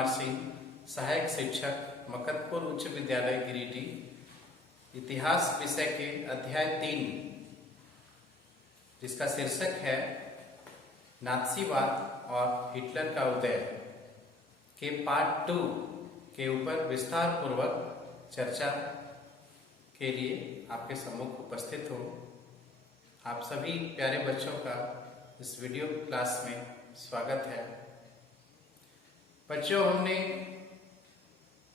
कुमार सिंह, सहायक शिक्षक, मकतपुर उच्च विद्यालय गिरिडीह। इतिहास विषय के अध्याय 3 जिसका शीर्षक है नात्सीवाद और हिटलर का उदय के पार्ट 2 के ऊपर विस्तार पूर्वक चर्चा के लिए आपके सम्मुख उपस्थित हो। आप सभी प्यारे बच्चों का इस वीडियो क्लास में स्वागत है। बच्चों, हमने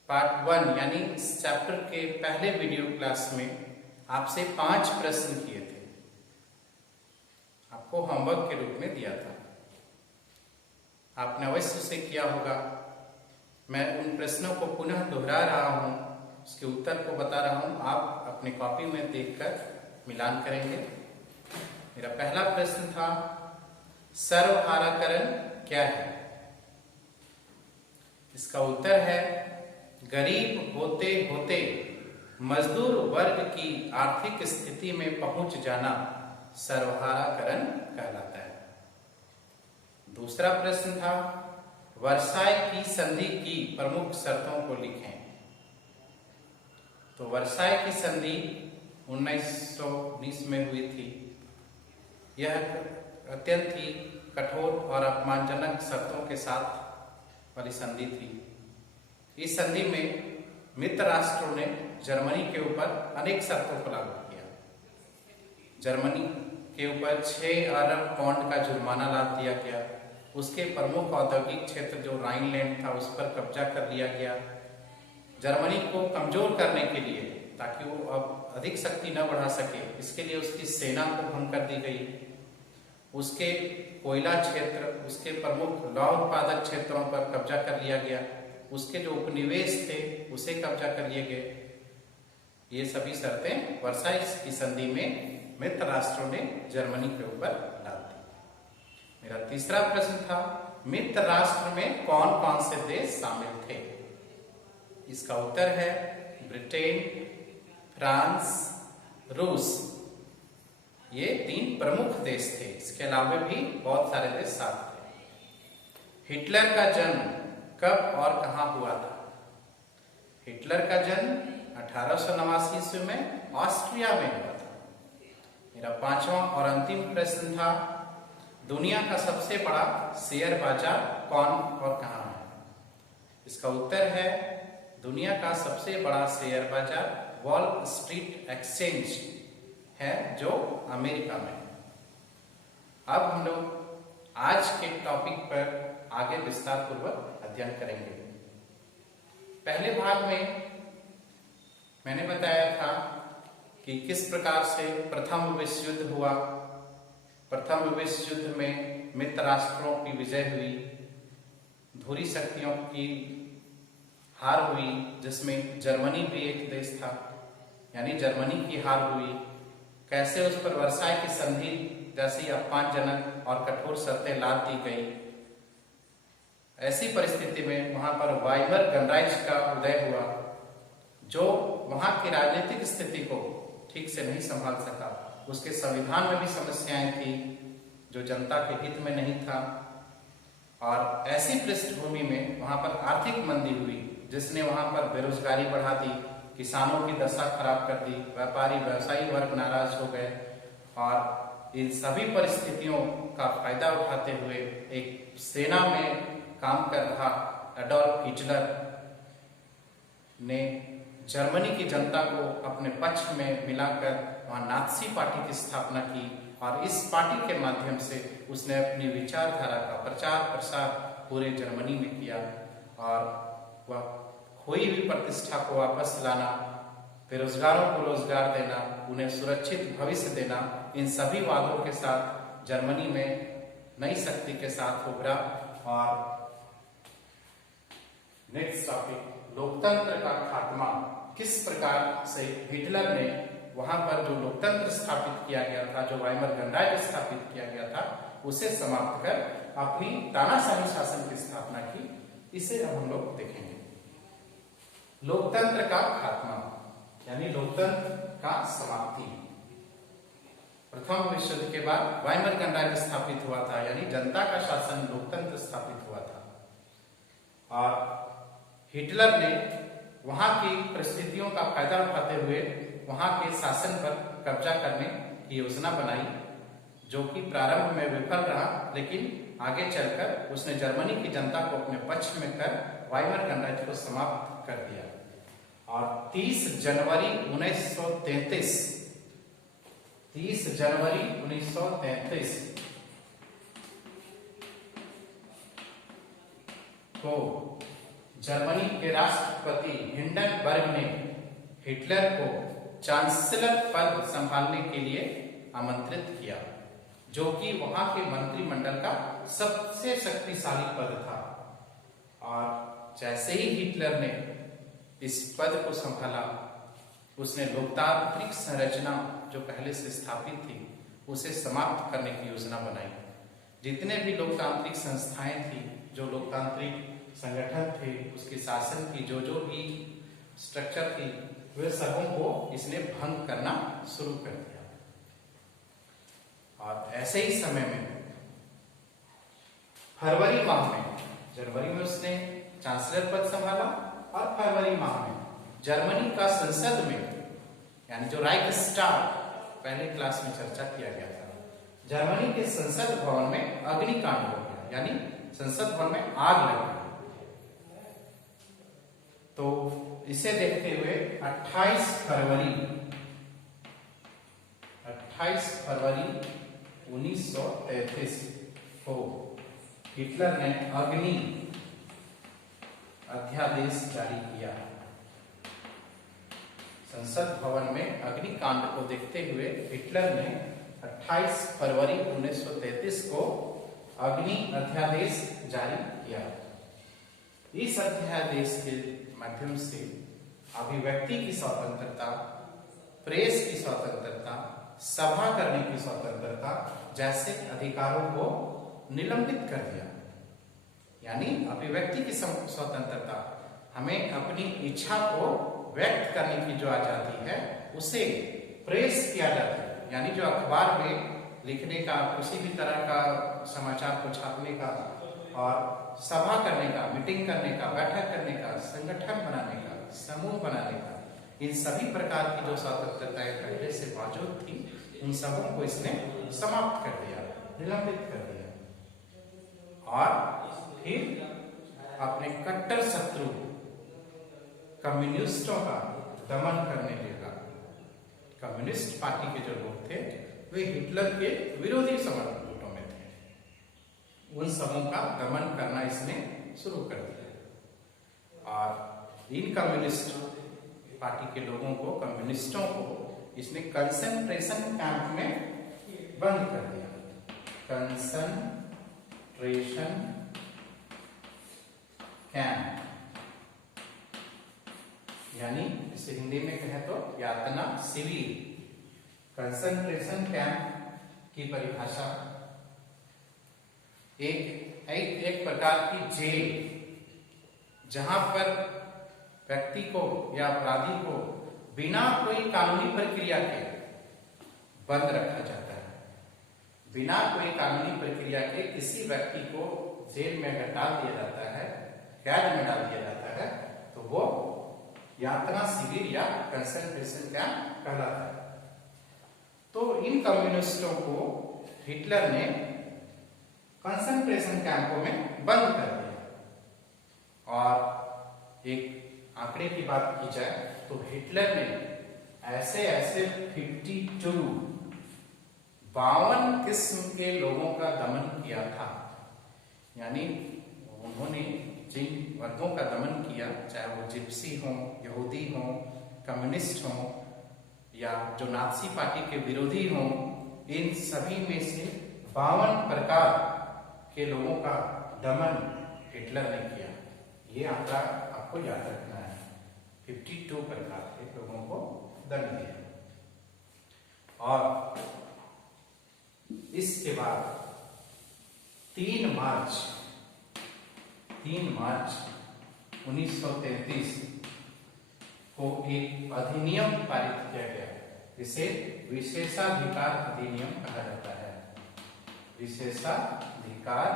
पार्ट 1 यानी इस चैप्टर के पहले वीडियो क्लास में आपसे 5 प्रश्न किए थे, आपको होमवर्क के रूप में दिया था। आपने अवश्य उसे किया होगा। मैं उन प्रश्नों को पुनः दोहरा रहा हूं, उसके उत्तर को बता रहा हूं। आप अपनी कॉपी में देखकर मिलान करेंगे। मेरा पहला प्रश्न था, सर्वहाराकरण क्या है? इसका उत्तर है, गरीब होते होते मजदूर वर्ग की आर्थिक स्थिति में पहुंच जाना सर्वहाराकरण कहलाता है। दूसरा प्रश्न था, वर्साय की संधि की प्रमुख शर्तों को लिखें। तो वर्साय की संधि 1919 में हुई थी। यह अत्यंत ही कठोर और अपमानजनक शर्तों के साथ वाली संधि थी। इस संधि में मित्र राष्ट्रों ने जर्मनी के ऊपर अनेक शर्तों को लागू किया। जर्मनी के ऊपर 6 अरब पाउंड का जुर्माना लाद दिया गया। उसके प्रमुख औद्योगिक क्षेत्र जो राइनलैंड था उस पर कब्जा कर लिया गया। जर्मनी को कमजोर करने के लिए, ताकि वो अब अधिक शक्ति न बढ़ा सके, इसके लिए उसकी सेना को भंग कर दी गई। उसके कोयला क्षेत्र, उसके प्रमुख लौह उत्पादक क्षेत्रों पर कब्जा कर लिया गया। उसके जो उपनिवेश थे उसे कब्जा कर लिए गए। ये सभी शर्तें वर्साई की संधि में मित्र राष्ट्रों ने जर्मनी के ऊपर लाद दी। मेरा तीसरा प्रश्न था, मित्र राष्ट्र में कौन कौन से देश शामिल थे? इसका उत्तर है, ब्रिटेन, फ्रांस, रूस। ये 3 प्रमुख देश थे। इसके अलावा भी बहुत सारे देश साथ थे। हिटलर का जन्म कब और कहां हुआ था? हिटलर का जन्म 1889 ईस्वी में ऑस्ट्रिया में हुआ था। मेरा 5वां और अंतिम प्रश्न था, दुनिया का सबसे बड़ा शेयर बाजार कौन और कहां है? इसका उत्तर है, दुनिया का सबसे बड़ा शेयर बाजार वॉल स्ट्रीट एक्सचेंज है जो अमेरिका में। अब हम लोग आज के टॉपिक पर आगे विस्तार पूर्वक अध्ययन करेंगे। पहले भाग में मैंने बताया था कि किस प्रकार से प्रथम विश्व युद्ध हुआ। प्रथम विश्व युद्ध में मित्र राष्ट्रों की विजय हुई, धुरी शक्तियों की हार हुई, जिसमें जर्मनी भी एक देश था, यानी जर्मनी की हार हुई। कैसे उस पर वर्साय की संधि जैसी अपमानजनक और कठोर शर्तें लाद दी गई। ऐसी परिस्थिति में वहां पर वाइमर गणराज्य का उदय हुआ, जो वहां की राजनीतिक स्थिति को ठीक से नहीं संभाल सका। उसके संविधान में भी समस्याएं थी जो जनता के हित में नहीं था। और ऐसी पृष्ठभूमि में वहां पर आर्थिक मंदी हुई, जिसने वहां पर बेरोजगारी बढ़ा दी, किसानों की दशा खराब कर दी, व्यापारी व्यवसायी वर्ग नाराज हो गए। और इन सभी परिस्थितियों का फायदा उठाते हुए एक सेना में काम कर रहा एडोल्फ हिटलर ने जर्मनी की जनता को अपने पक्ष में मिलाकर वहां नात्सी पार्टी की स्थापना की। और इस पार्टी के माध्यम से उसने अपनी विचारधारा का प्रचार प्रसार पूरे जर्मनी में किया। और वह खोई हुई प्रतिष्ठा को वापस लाना, बेरोजगारों को रोजगार देना, उन्हें सुरक्षित भविष्य देना, इन सभी वादों के साथ जर्मनी में नई शक्ति के साथ उभरा। और नेक्स्ट टॉपिक, लोकतंत्र का खात्मा। किस प्रकार से हिटलर ने वहां पर जो लोकतंत्र स्थापित किया गया था, जो वाइमर गणराज्य स्थापित किया गया था, उसे समाप्त कर अपनी तानाशाही शासन की स्थापना की। इसे अब हम लोग देखेंगे। लोकतंत्र का खात्मा यानी लोकतंत्र का समाप्ति। प्रथम विश्व युद्ध के बाद वाइमर गणराज्य स्थापित हुआ था, यानी जनता का शासन लोकतंत्र स्थापित हुआ था। और हिटलर ने वहां की परिस्थितियों का फायदा उठाते हुए वहां के शासन पर कब्जा करने की योजना बनाई, जो कि प्रारंभ में विफल रहा, लेकिन आगे चलकर उसने जर्मनी की जनता को अपने पक्ष में कर वाइमर गणराज्य को समाप्त कर दिया। और 30 जनवरी 1933 को जर्मनी के राष्ट्रपति हिंडनबर्ग ने हिटलर को चांसलर पद संभालने के लिए आमंत्रित किया, जो कि वहां के मंत्रिमंडल का सबसे शक्तिशाली पद था। और जैसे ही हिटलर ने इस पद को संभाला, उसने लोकतांत्रिक संरचना जो पहले से स्थापित थी उसे समाप्त करने की योजना बनाई। जितने भी लोकतांत्रिक संस्थाएं थी, जो लोकतांत्रिक संगठन थे, उसके शासन की जो भी स्ट्रक्चर थी, वे सबों को इसने भंग करना शुरू कर दिया। और ऐसे ही समय में फरवरी माह में, जनवरी में उसने चांसलर पद संभाला और फरवरी माह में जर्मनी का संसद में, यानी जो राइक्सटाग पहले क्लास में चर्चा किया गया था, जर्मनी के संसद भवन में अग्निकांड हो गया, यानी संसद भवन में आग लग गई। तो इसे देखते हुए 28 फरवरी 1933 को हिटलर ने अग्नि अध्यादेश जारी किया। संसद भवन में अग्निकांड को देखते हुए हिटलर ने 28 फरवरी 1933 को अग्नि अध्यादेश जारी किया। इस अध्यादेश के माध्यम से अभिव्यक्ति की स्वतंत्रता, प्रेस की स्वतंत्रता, सभा करने की स्वतंत्रता जैसे अधिकारों को निलंबित कर दिया। यानी अभिव्यक्ति की स्वतंत्रता, हमें अपनी इच्छा को व्यक्त करने की जो आजादी है उसे प्रेस की आजादी, यानी जो अखबार में लिखने का, किसी भी तरह का समाचार को छापने का और सभा करने का, मीटिंग करने का, बैठक करने का, संगठन बनाने का, समूह बनाने का, इन सभी प्रकार की जो स्वतंत्रताएं पहले से मौजूद थी, उन सबों को इसने समाप्त कर दिया, निलंबित कर दिया। और फिर अपने कट्टर शत्रु कम्युनिस्टों का दमन करने लगा। कम्युनिस्ट पार्टी के जो लोग थे वे हिटलर के विरोधी समर्थकों में थे, उन सबों का दमन करना इसने शुरू कर दिया। और इन कम्युनिस्ट पार्टी के लोगों को, कम्युनिस्टों को इसने कंसंट्रेशन कैंप में बंद कर दिया। कंसंट्रेशन कैंप, यानी इसे हिंदी में कहें तो यातना शिविर। कंसंट्रेशन कैंप की परिभाषा एक प्रकार की जेल, जहां पर व्यक्ति को या अपराधी को बिना कोई कानूनी प्रक्रिया के बंद रखा जाता है। बिना कोई कानूनी प्रक्रिया के किसी व्यक्ति को जेल में अगर डाल दिया जाता है, कैद में डाल दिया जाता है, तो वो यातना शिविर या कंसंट्रेशन कैंप कहलाता है। तो इन कम्युनिस्टों को हिटलर ने कंसंट्रेशन कैंपों में बंद कर दिया। और एक आंकड़े की बात की जाए तो हिटलर ने ऐसे 52 किस्म के लोगों का दमन किया था। यानी उन्होंने जिन वर्गों का दमन किया, चाहे वो जिप्सी हों, यहूदी हों, कम्युनिस्ट हों या जो नाज़ी पार्टी के विरोधी हों, इन सभी में से 52 प्रकार के लोगों का दमन हिटलर ने किया। ये आंकड़ा आपको याद रखना है। 52 प्रकार के लोगों को दंड दिया। और इसके बाद 3 मार्च 1933 को एक अधिनियम पारित किया गया, जिसे विशेषाधिकार अधिनियम कहा जाता है। विशेषाधिकार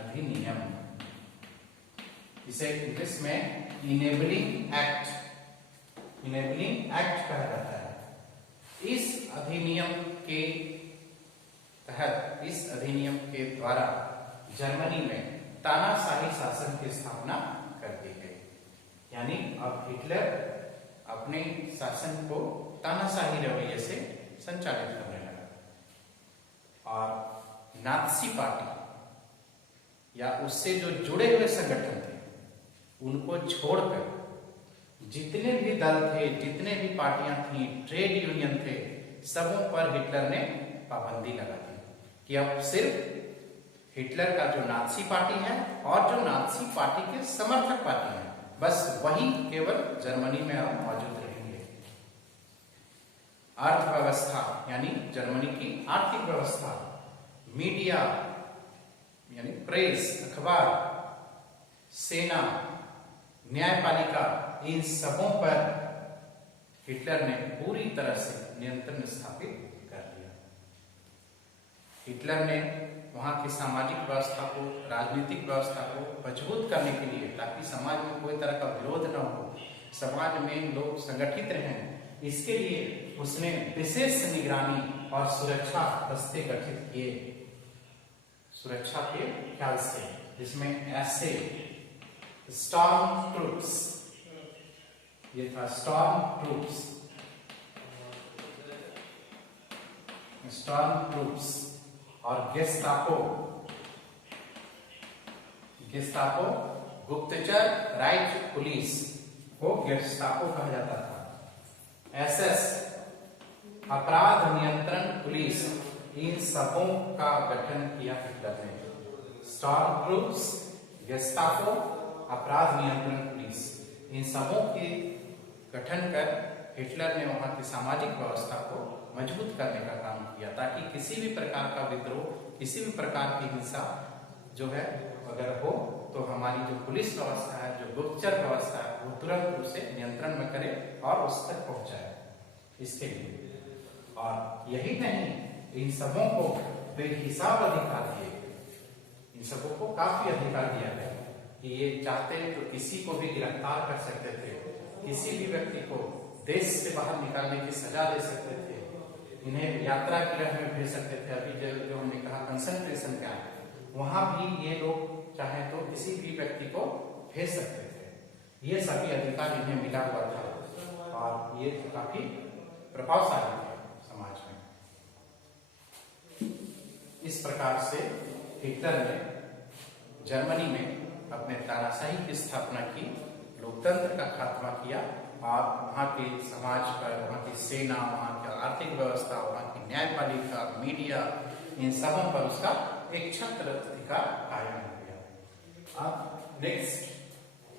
अधिनियम इसे इंग्लिश में इनेबलिंग एक्ट कहा जाता है। इस अधिनियम के तहत, इस अधिनियम के द्वारा जर्मनी में तानाशाही शासन की स्थापना कर दी गई। यानी अब हिटलर अपने शासन को तानाशाही रवैये से संचालित करने लगा और नात्सी पार्टी या उससे जो जुड़े हुए संगठन थे उनको छोड़कर जितने भी दल थे, जितने भी पार्टियां थी, ट्रेड यूनियन थे, सबों पर हिटलर ने पाबंदी लगा दी कि अब सिर्फ हिटलर का जो नात्सी पार्टी है और जो नात्सी पार्टी के समर्थक पार्टी है, बस वही केवल जर्मनी में अब मौजूद रहेंगे। अर्थव्यवस्था यानी जर्मनी की आर्थिक व्यवस्था, मीडिया यानी प्रेस, अखबार, सेना, न्यायपालिका, इन सबों पर हिटलर ने पूरी तरह से नियंत्रण स्थापित कर दिया। हिटलर ने वहां की सामाजिक व्यवस्था को, राजनीतिक व्यवस्था को मजबूत करने के लिए, ताकि समाज में कोई तरह का विरोध न हो, समाज में लोग संगठित रहें, इसके लिए उसने विशेष निगरानी और सुरक्षा दस्ते गठित किए। सुरक्षा के ख्याल से जिसमें ऐसे स्टॉर्म ट्रूप्स, ये था स्टॉर्म ट्रूप्स और गेस्टापो गुप्तचर राइट पुलिस को गेस्टापो कहा जाता था। एसएस अपराध नियंत्रण पुलिस, इन सबों का गठन किया हिटलर ने। स्टॉर्म ट्रूप्स, गेस्टापो, अपराध नियंत्रण पुलिस, इन सबों के गठन कर हिटलर ने वहां की सामाजिक व्यवस्था को मजबूत करने का काम किया, ताकि किसी भी प्रकार का विद्रोह, किसी भी प्रकार की हिंसा जो है अगर हो तो हमारी जो पुलिस व्यवस्था है, जो गुप्तचर व्यवस्था है, वो तुरंत उसे नियंत्रण में करे और उस तक पहुंचाए। इसके लिए और यही नहीं, इन सबों को बेहिसाब अधिकार दिए, इन सबों को काफी अधिकार दिया गया कि ये चाहते तो किसी को भी गिरफ्तार कर सकते थे, किसी भी व्यक्ति को देश से बाहर निकालने की सजा दे सकते थे, इन्हें यात्रा गृह में भेज सकते थे। अभी जो हमने कहा कंसंट्रेशन कैंप, वहां भी ये लोग चाहे तो किसी भी व्यक्ति को भेज सकते थे। ये सभी अधिकार इन्हें मिला हुआ था और ये काफी प्रभावशाली थे समाज में। इस प्रकार से हिटलर ने जर्मनी में अपने तानाशाही की स्थापना की, लोकतंत्र का खात्मा किया और वहां के समाज पर, वहां की सेना, वहां की आर्थिक व्यवस्था, वहां की न्यायपालिका, मीडिया, इन सबों पर उसका एक छत्र अधिकार कायम हो गया। अब नेक्स्ट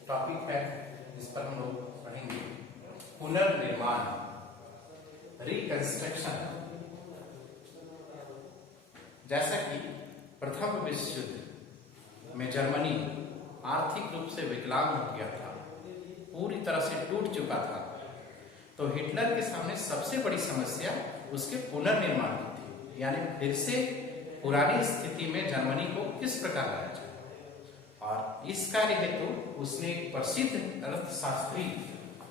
टॉपिक है जिस पर हम लोग पढ़ेंगे पुनर्निर्माण, रिकंस्ट्रक्शन। जैसा कि प्रथम विश्व युद्ध में जर्मनी आर्थिक रूप से विकलांग हो गया था, पूरी तरह से टूट चुका था, तो हिटलर के सामने सबसे बड़ी समस्या उसके पुनर्निर्माण की थी। यानी फिर से पुरानी स्थिति में जर्मनी को किस प्रकार लाया जाए। और इस कार्य हेतु उसने एक प्रसिद्ध अर्थशास्त्री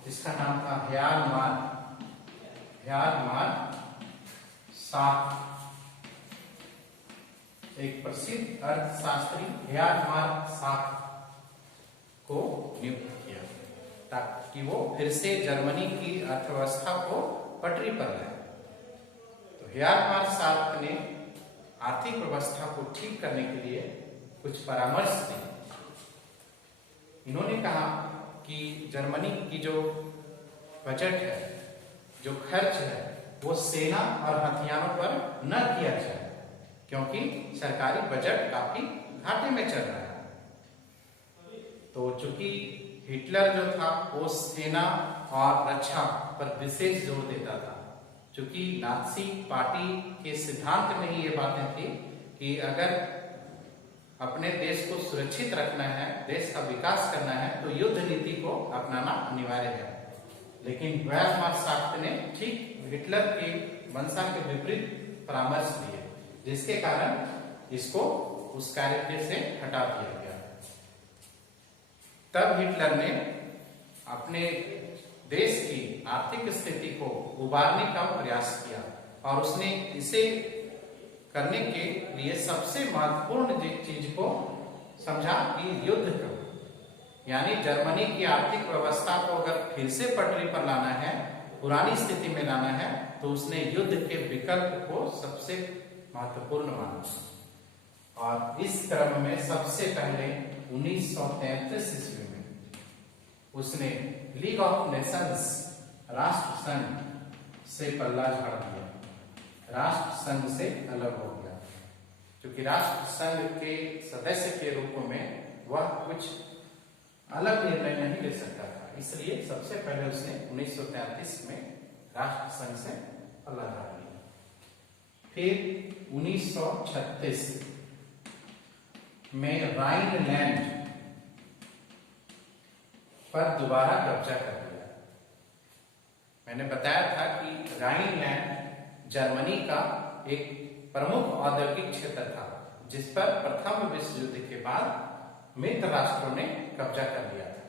जिसका नाम था हेयरमान साख, एक प्रसिद्ध अर्थशास्त्री हेयरमान साख को नियुक्त किया ताकि वो फिर से जर्मनी की अर्थव्यवस्था को पटरी पर लाए। तो हेयरमान साख ने आर्थिक व्यवस्था को ठीक करने के लिए कुछ परामर्श दिए। इन्होंने कहा कि जर्मनी की जो बजट है, जो खर्च है, वो सेना और हथियारों पर न किया जाए, क्योंकि सरकारी बजट काफी घाटे में चल रहा है। तो चूंकि हिटलर जो था वो सेना और रक्षा पर विशेष जोर देता था, चूंकि नात्सी पार्टी के सिद्धांत में ही ये बातें थी कि अगर अपने देश को सुरक्षित रखना है, देश का विकास करना है, तो युद्ध नीति को अपनाना अनिवार्य है। लेकिन हेयरमान साख ने ठीक हिटलर के मंशा के विपरीत परामर्श दिए, जिसके कारण इसको उस कार्य से हटा दिया गया। तब हिटलर ने अपने देश की आर्थिक स्थिति को उबारने का प्रयास किया और उसने इसे करने के लिए सबसे महत्वपूर्ण चीज को समझा कि युद्ध करो, यानी जर्मनी की आर्थिक व्यवस्था को अगर फिर से पटरी पर लाना है, पुरानी स्थिति में लाना है, तो उसने युद्ध के विकल्प को सबसे महत्वपूर्ण माना। और इस क्रम में सबसे पहले 1933 ईस्वी में उसने लीग ऑफ नेशंस, राष्ट्र संघ से पल्ला झाड़ दिया, राष्ट्र संघ से अलग हो गया, क्योंकि राष्ट्र संघ के सदस्य के रूप में वह कुछ अलग निर्णय नहीं ले सकता था, इसलिए सबसे पहले उसने 1933 में राष्ट्र संघ से पल्ला झाड़ दिया। फिर 1936 में राइनलैंड पर दोबारा कब्जा कर लिया। मैंने बताया था कि राइनलैंड जर्मनी का एक प्रमुख औद्योगिक क्षेत्र था, जिस पर प्रथम विश्व युद्ध के बाद मित्र राष्ट्रों ने कब्जा कर लिया था।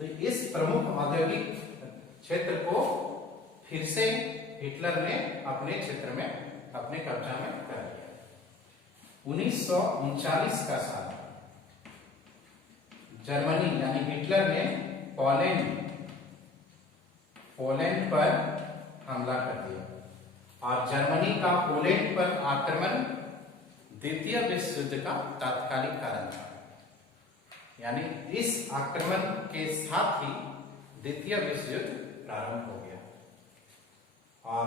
तो इस प्रमुख औद्योगिक क्षेत्र को फिर से हिटलर ने अपने क्षेत्र में, अपने कब्जा में कर लिया। 1939 का साल, जर्मनी यानी हिटलर ने पोलैंड पर हमला कर दिया और जर्मनी का पोलैंड पर आक्रमण द्वितीय विश्व युद्ध का तात्कालिक कारण था, यानी इस आक्रमण के साथ ही द्वितीय विश्व युद्ध प्रारंभ हो गया। और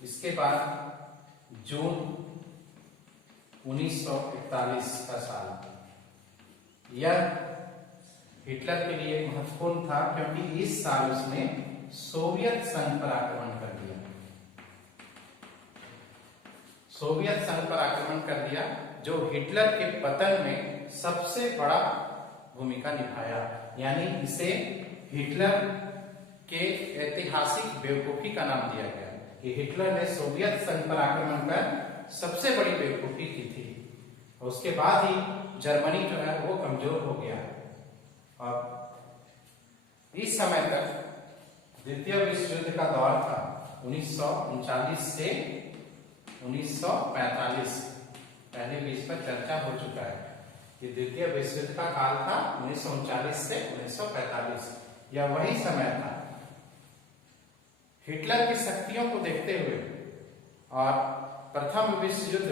इसके बाद जून 1941 का साल, यह हिटलर के लिए महत्वपूर्ण था क्योंकि इस साल उसने सोवियत संघ पर आक्रमण कर दिया। सोवियत संघ पर आक्रमण कर दिया, जो हिटलर के पतन में सबसे बड़ा भूमिका निभाया, यानी इसे हिटलर के ऐतिहासिक बेवकूफी का नाम दिया गया कि हिटलर ने सोवियत संघ पर आक्रमण कर सबसे बड़ी बेवकूफी की थी। उसके बाद ही जर्मनी जो है वो कमजोर हो गया और इस समय तक द्वितीय विश्व युद्ध का दौर था 1939 से 1945। पहले भी इस पर चर्चा हो चुका है कि द्वितीय विश्व युद्ध का काल था 1939 से 1945। यह वही समय था। हिटलर की शक्तियों को देखते हुए और प्रथम विश्व युद्ध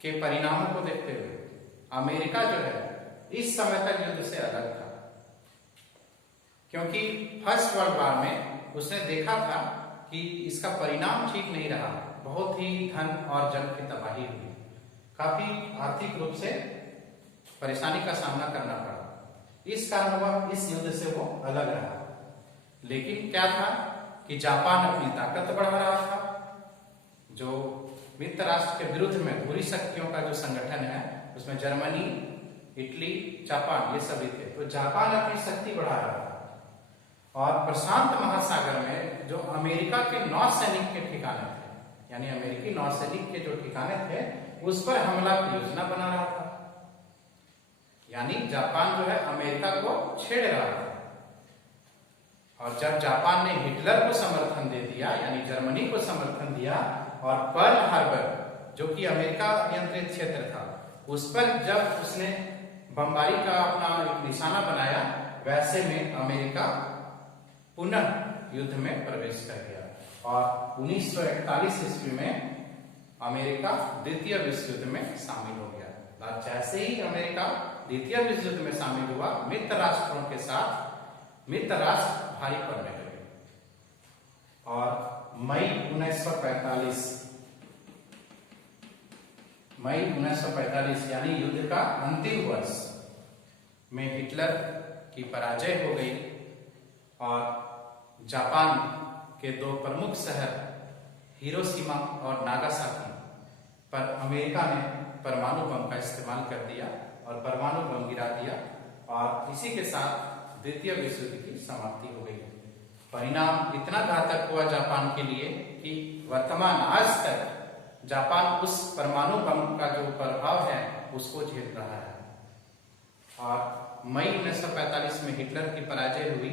के परिणामों को देखते हुए अमेरिका जो है इस समय तक युद्ध से अलग था, क्योंकि फर्स्ट वर्ल्ड वॉर में उसने देखा था कि इसका परिणाम ठीक नहीं रहा, बहुत ही धन और जन की तबाही हुई, काफी आर्थिक रूप से परेशानी का सामना करना पड़ा। इस कारण वह इस युद्ध से वो अलग रहा। लेकिन क्या था कि जापान अपनी ताकत बढ़ा रहा था, जो मित्र राष्ट्र के विरुद्ध में बुरी शक्तियों का जो संगठन है उसमें जर्मनी, इटली, जापान ये सभी थे। तो जापान अपनी शक्ति बढ़ा रहा था और प्रशांत महासागर में जो अमेरिका के नौसैनिक के ठिकाने थे, यानी अमेरिकी नौसैनिक के जो ठिकाने थे उस पर हमला की योजना बना रहा था। यानी जापान जो है अमेरिका को छेड़ रहा था। और जब जापान ने हिटलर को समर्थन दे दिया, यानी जर्मनी को समर्थन दिया, और पर्ल हार्बर जो कि अमेरिका नियंत्रित क्षेत्र था उस पर जब उसने बमबारी का अपना एक निशाना बनाया, वैसे में अमेरिका पुनः युद्ध में प्रवेश कर गया और 1941 ईस्वी में अमेरिका द्वितीय विश्व युद्ध में शामिल हो गया। और जैसे ही अमेरिका द्वितीय विश्व युद्ध में शामिल हुआ, मित्र राष्ट्रों के साथ मित्र राष्ट्र भारी पड़ने लगे और मई 1945 यानी युद्ध का अंतिम वर्ष में हिटलर की पराजय हो गई और जापान के दो प्रमुख शहर हिरोशिमा और नागासाकी पर अमेरिका ने परमाणु बम का इस्तेमाल कर दिया और परमाणु बम गिरा दिया और इसी के साथ द्वितीय विश्व युद्ध की समाप्ति हो गई। परिणाम इतना घातक हुआ जापान के लिए कि वर्तमान आज तक जापान उस परमाणु बम का जो प्रभाव है उसको झेल रहा है। और मई 1945 में हिटलर की पराजय हुई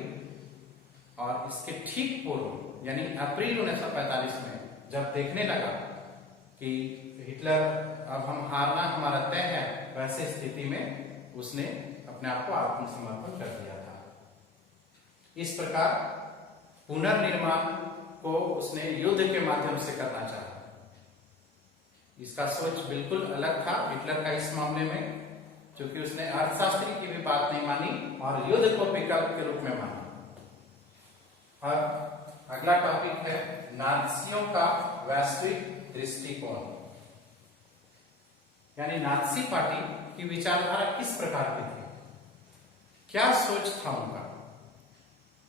और इसके ठीक पूर्व यानी अप्रैल 1945 में जब देखने लगा कि हिटलर अब हम हारना हमारा तय है, वैसे स्थिति में उसने अपने आप को आत्मसमर्पण कर दिया था। इस प्रकार पुनर्निर्माण को उसने युद्ध के माध्यम से करना चाहा। इसका सोच बिल्कुल अलग था हिटलर का इस मामले में, क्योंकि उसने अर्थशास्त्री की भी बात नहीं मानी और युद्ध को विकल्प के रूप में माना। अब अगला टॉपिक है नाज़ियों का वैश्विक दृष्टिकोण, यानी नाज़ी पार्टी की विचारधारा किस प्रकार की थी, क्या सोच था उनका,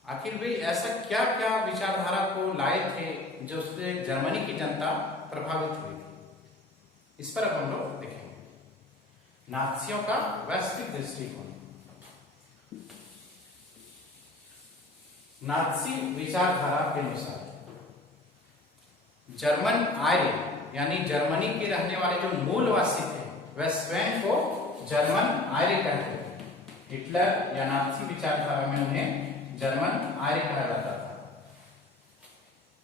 आखिर वे ऐसा क्या क्या विचारधारा को लाए थे जो उससे जर्मनी की जनता प्रभावित हुई थी। इस पर अब हम लोग देखेंगे नाज़ियों का वैश्विक दृष्टिकोण। नाज़ी विचारधारा के अनुसार जर्मन आर्य यानी जर्मनी के रहने वाले जो मूलवासी थे वह स्वयं को जर्मन आर्य कहते थे। हिटलर या नाज़ी विचारधारा में उन्हें जर्मन आर्य कहा जाता था।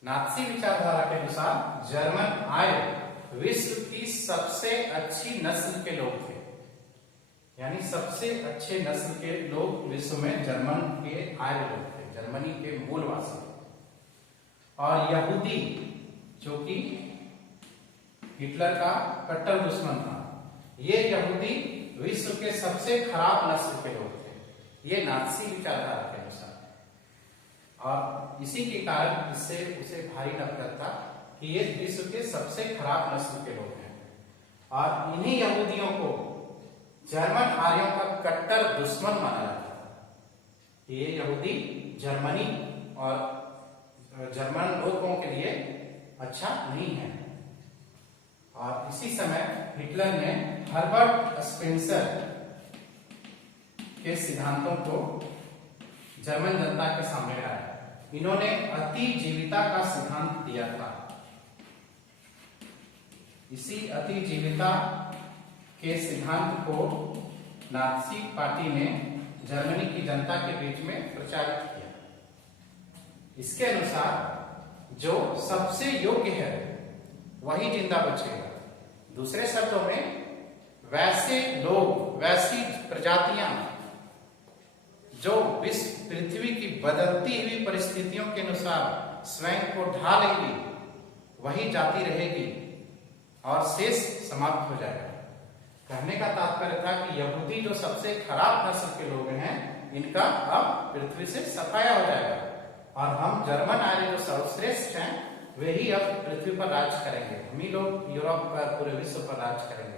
नाज़ी विचारधारा के अनुसार जर्मन आर्य विश्व की सबसे अच्छी नस्ल के लोग थे, यानी सबसे अच्छे नस्ल के लोग विश्व में जर्मन के आर्य लोग थे, जर्मनी के मूलवासी। और यहूदी जो कि हिटलर का कट्टर दुश्मन था, ये यहूदी विश्व के सबसे खराब नस्ल के लोग थे, ये नाज़ी विचारधारा के अनुसार। और इसी के कारण इससे उसे भारी नफरत था कि ये विश्व के सबसे खराब नस्ल के लोग हैं और इन्हीं यहूदियों को जर्मन आर्यों का कट्टर दुश्मन माना जाता था। ये यहूदी जर्मनी और जर्मन लोगों के लिए अच्छा नहीं है। और इसी समय हिटलर ने हर्बर्ट स्पेंसर के सिद्धांतों को जर्मन जनता के सामने लाया। इन्होंने अतिजीविता का सिद्धांत दिया था। इसी अतिजीविता के सिद्धांत को नाज़ी पार्टी ने जर्मनी की जनता के बीच में प्रचारित किया। इसके अनुसार जो सबसे योग्य है वही जिंदा बचेगा। दूसरे शब्दों में वैसे लोग, वैसी प्रजातियां जो विश्व पृथ्वी की बदलती हुई परिस्थितियों के अनुसार स्वयं को ढा लेंगी, वही जाति रहेगी और शेष समाप्त हो जाएगा। कहने का तात्पर्य था कि यहूदी जो सबसे खराब नस्ल के लोग हैं, इनका अब पृथ्वी से सफाया हो जाएगा और हम जर्मन आर्य जो सर्वश्रेष्ठ हैं वे ही अब पृथ्वी पर राज करेंगे। हम ही लोग यूरोप पर, पूरे विश्व पर राज करेंगे।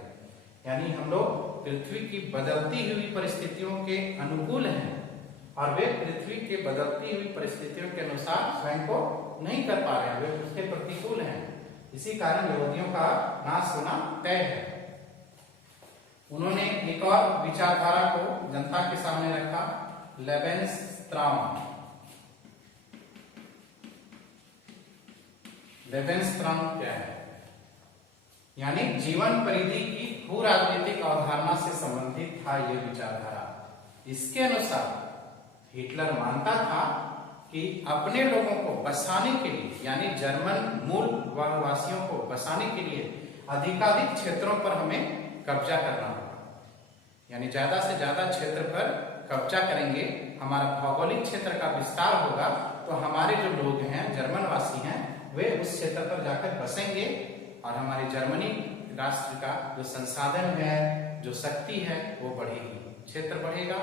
यानी हम लोग पृथ्वी की बदलती हुई परिस्थितियों के अनुकूल हैं और वे पृथ्वी के बदलती हुई परिस्थितियों के अनुसार स्वयं को नहीं कर पा रहे हैं, वे उसके प्रतिकूल हैं। इसी कारण यहूदियों का नाश होना तय है। उन्होंने एक और विचारधारा को जनता के सामने रखा, लेबेन्सट्राउम। लेबेन्सट्राउम क्या है? यानी जीवन परिधि की भू राजनीतिक अवधारणा से संबंधित था यह विचारधारा। इसके अनुसार हिटलर मानता था कि अपने लोगों को बसाने के लिए, यानी जर्मन मूल वासियों को बसाने के लिए अधिकाधिक क्षेत्रों पर हमें कब्जा करना होगा। यानी ज्यादा से ज्यादा क्षेत्र पर कब्जा करेंगे, हमारा भौगोलिक क्षेत्र का विस्तार होगा, तो हमारे जो लोग हैं, जर्मन वासी हैं, वे उस क्षेत्र पर जाकर बसेंगे और हमारी जर्मनी राष्ट्र का जो संसाधन है, जो शक्ति है, वो बढ़ेगी। क्षेत्र बढ़ेगा,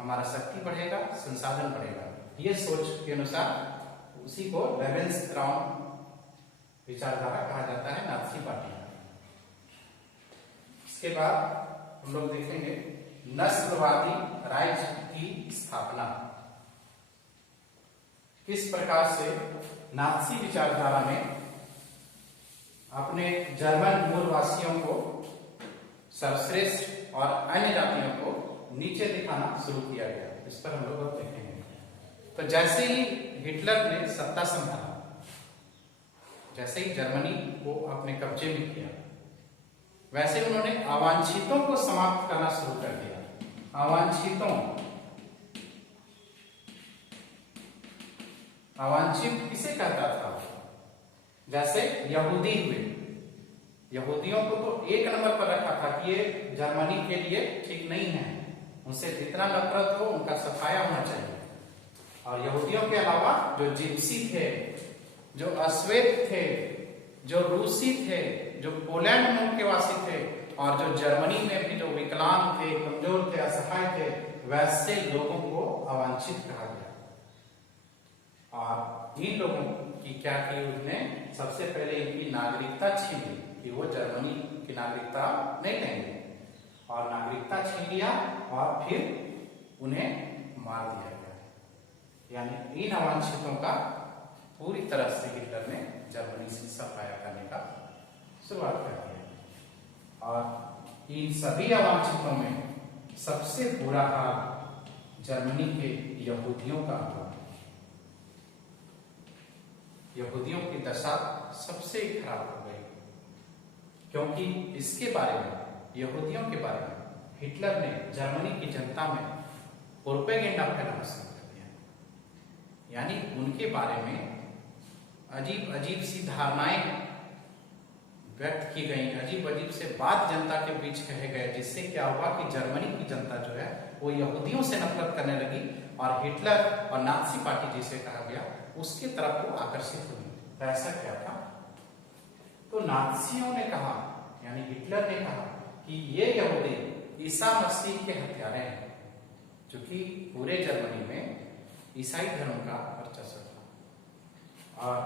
हमारा शक्ति बढ़ेगा, संसाधन बढ़ेगा। ये सोच के अनुसार उसी को लेबेन्सट्राउम विचारधारा कहा जाता है, नाज़ी पार्टी। इसके बाद हम लोग देखेंगे नस्लवादी राज्य की स्थापना। किस प्रकार से नाज़ी विचारधारा में अपने जर्मन मूलवासियों को सर्वश्रेष्ठ और अन्य जातियों को नीचे दिखाना शुरू किया गया, इस पर हम लोग देखेंगे। तो जैसे ही हिटलर ने सत्ता संभाला, जैसे ही जर्मनी को अपने कब्जे में किया, वैसे उन्होंने अवांछितों को समाप्त करना शुरू कर दिया। अवांछित किसे कहता था? जैसे यहूदी हुए, यहूदियों को तो एक नंबर पर रखा था कि ये जर्मनी के लिए ठीक नहीं है, उनसे जितना नफरत हो उनका सफाया होना चाहिए। और यहूदियों के अलावा जो जिप्सी थे, जो अश्वेत थे, जो रूसी थे, जो पोलैंड मूल के वासी थे, और जो जर्मनी में भी जो विकलांग थे, कमजोर थे, असहाय थे, वैसे लोगों को अवांछित कहा गया। और इन लोगों की क्या की, उन्होंने सबसे पहले इनकी नागरिकता छीन ली कि वो जर्मनी की नागरिकता नहीं लेंगे, और नागरिकता छीन लिया और फिर उन्हें मार दिया गया। यानी इन अवांछितों का पूरी तरह से हिटलर ने जर्मनी से सफाया करने का शुरुआत कर दिया। और इन सभी अवांछितों में सबसे बुरा हाल जर्मनी के यहूदियों का हुआ। यहूदियों की दशा सबसे खराब हो गई, क्योंकि इसके बारे में, यहूदियों के बारे में हिटलर ने जर्मनी की जनता में प्रोपेगेंडा फैलाना शुरू कर दिया। यानी उनके बारे में अजीब अजीब सी धारणाएं व्यक्त की गई, अजीब अजीब से बात जनता के बीच कहे गए, जिससे क्या हुआ कि जर्मनी की जनता जो है वो यहूदियों से नफरत करने लगी, और हिटलर और नाजी पार्टी जिसे कहा गया उसकी तरफ वो आकर्षित हुई। तो ऐसा क्या था? तो नाजियों ने कहा, यानी हिटलर ने कहा कि ये यहूदी ईसा मसीह के हत्यारे हैं, क्योंकि पूरे जर्मनी में ईसाई धर्म का वर्चस्व था और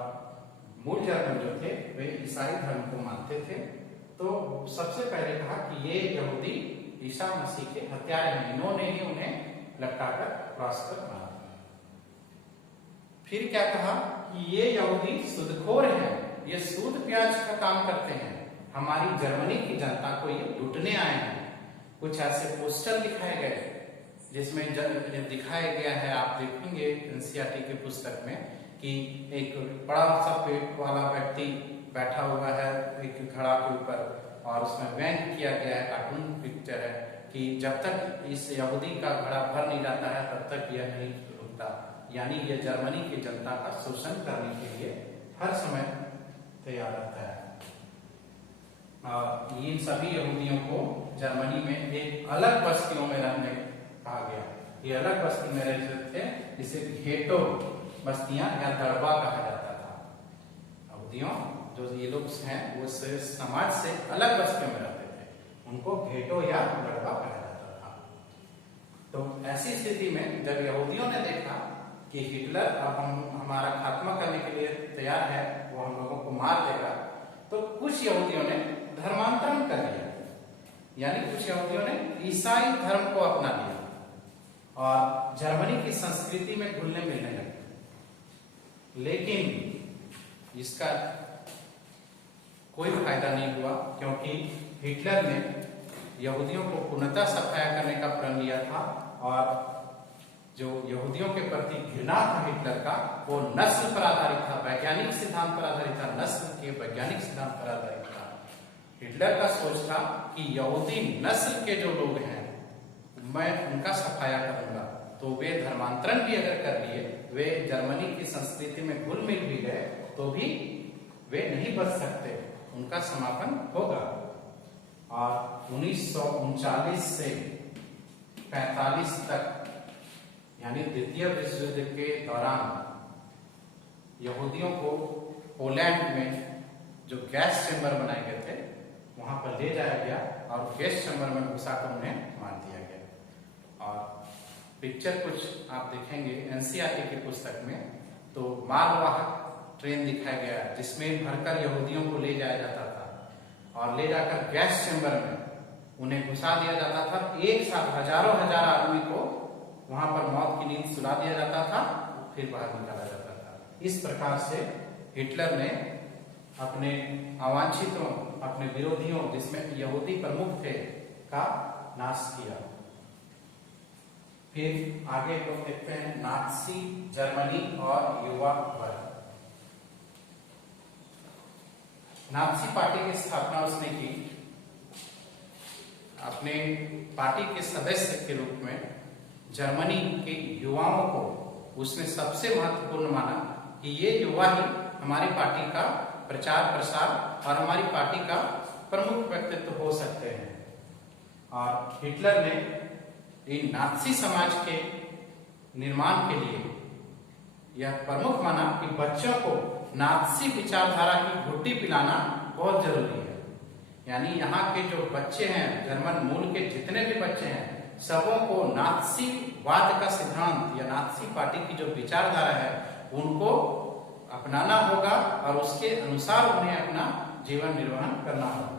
मूल जर्मन जो थे वे ईसाई धर्म को मानते थे। तो सबसे पहले कहा कि ये यहूदी ईसा मसीह के हत्यारे हैं, इन्होंने ही उन्हें लटकाकर क्रॉस पर मारा। फिर क्या कहा कि ये यहूदी सूदखोर हैं, ये सूद प्याज का काम करते हैं, हमारी जर्मनी की जनता को ये लूटने आए हैं। कुछ ऐसे पोस्टर दिखाए गए जिसमें दिखाया गया है, आप देखेंगे एनसीईआरटी की पुस्तक में, कि एक बड़ा सा पेट वाला व्यक्ति बैठा हुआ है एक घड़ा के ऊपर, और उसमें व्यंग किया गया है, कार्टून पिक्चर है कि जब तक इस यहूदी का घड़ा भर नहीं जाता है तब तक यह नहीं रुकता। यानी ये जर्मनी की जनता का शोषण करने के लिए हर समय तैयार रहता है। और इन सभी यहूदियों को जर्मनी में एक अलग बस्तियों में रहने कहा गया। ये अलग बस्ती में रहते थे, जिसे घेटो बस्तियां या दड़बा कहा जाता था। यहूदियों जो ये लोग हैं वो समाज से अलग बस्तियों में रहते थे, उनको घेटो या दड़बा कहा जाता था। तो ऐसी स्थिति में जब यहूदियों ने देखा कि हिटलर अब हमारा खात्मा करने के लिए तैयार है, वो हम लोगों को मार देगा, तो कुछ यहूदियों ने धर्मांतरण कर लिया। यानी कुछ यहूदियों ने ईसाई धर्म को अपना लिया और जर्मनी की संस्कृति में घुलने मिलने लगे। लेकिन इसका कोई फायदा नहीं हुआ, क्योंकि हिटलर ने यहूदियों को पूर्णतः सफाया करने का प्रण लिया था, और जो यहूदियों के प्रति घृणा था हिटलर का, वो नस्ल पर आधारित था, वैज्ञानिक सिद्धांत पर आधारित था, नस्ल के वैज्ञानिक सिद्धांत पर आधारित था। हिटलर का सोच था कि यहूदी नस्ल के जो लोग हैं मैं उनका सफाया करूंगा। तो वे धर्मांतरण भी अगर कर लिए, वे जर्मनी की संस्कृति में घुल मिल भी गए, तो भी वे नहीं बच सकते, उनका समापन होगा। और 1939 से 45 तक, यानी द्वितीय विश्व युद्ध के दौरान, यहूदियों को पोलैंड में जो गैस चैम्बर बनाए गए थे वहां पर ले जाया गया और गैस चैम्बर में घुसाकर उन्हें मार दिया गया। और पिक्चर कुछ आप देखेंगे एनसीईआरटी की पुस्तक में, तो मालवाहक ट्रेन दिखाया गया जिसमें भरकर यहूदियों को ले जाया जाता था और ले जाकर गैस चैम्बर में उन्हें घुसा दिया जाता था। एक साथ हजारों हजार आदमी को वहां पर मौत की नींद सुला दिया जाता था, फिर बाहर निकाला जाता था। इस प्रकार से हिटलर ने अपने अवांछितों, अपने विरोधियों, जिसमें यहूदी प्रमुख थे, का नाश किया। फिर आगे लोग देखते हैं नाजी जर्मनी और युवा वर्ग। नाजी पार्टी की स्थापना उसने की अपने पार्टी के सदस्य के रूप में जर्मनी के युवाओं को उसने सबसे महत्वपूर्ण माना कि ये युवा ही हमारी पार्टी का प्रचार प्रसार और हमारी पार्टी का प्रमुख व्यक्तित्व हो सकते हैं। और हिटलर ने इन नात्सी समाज के निर्माण के लिए यह प्रमुख माना कि बच्चों को नात्सी विचारधारा की घुट्टी पिलाना बहुत जरूरी है। यानी यहाँ के जो बच्चे हैं, जर्मन मूल के जितने भी बच्चे हैं, सबों को नात्सीवाद का सिद्धांत या नात्सी पार्टी की जो विचारधारा है उनको अपनाना होगा और उसके अनुसार उन्हें अपना जीवन निर्वहन करना होगा।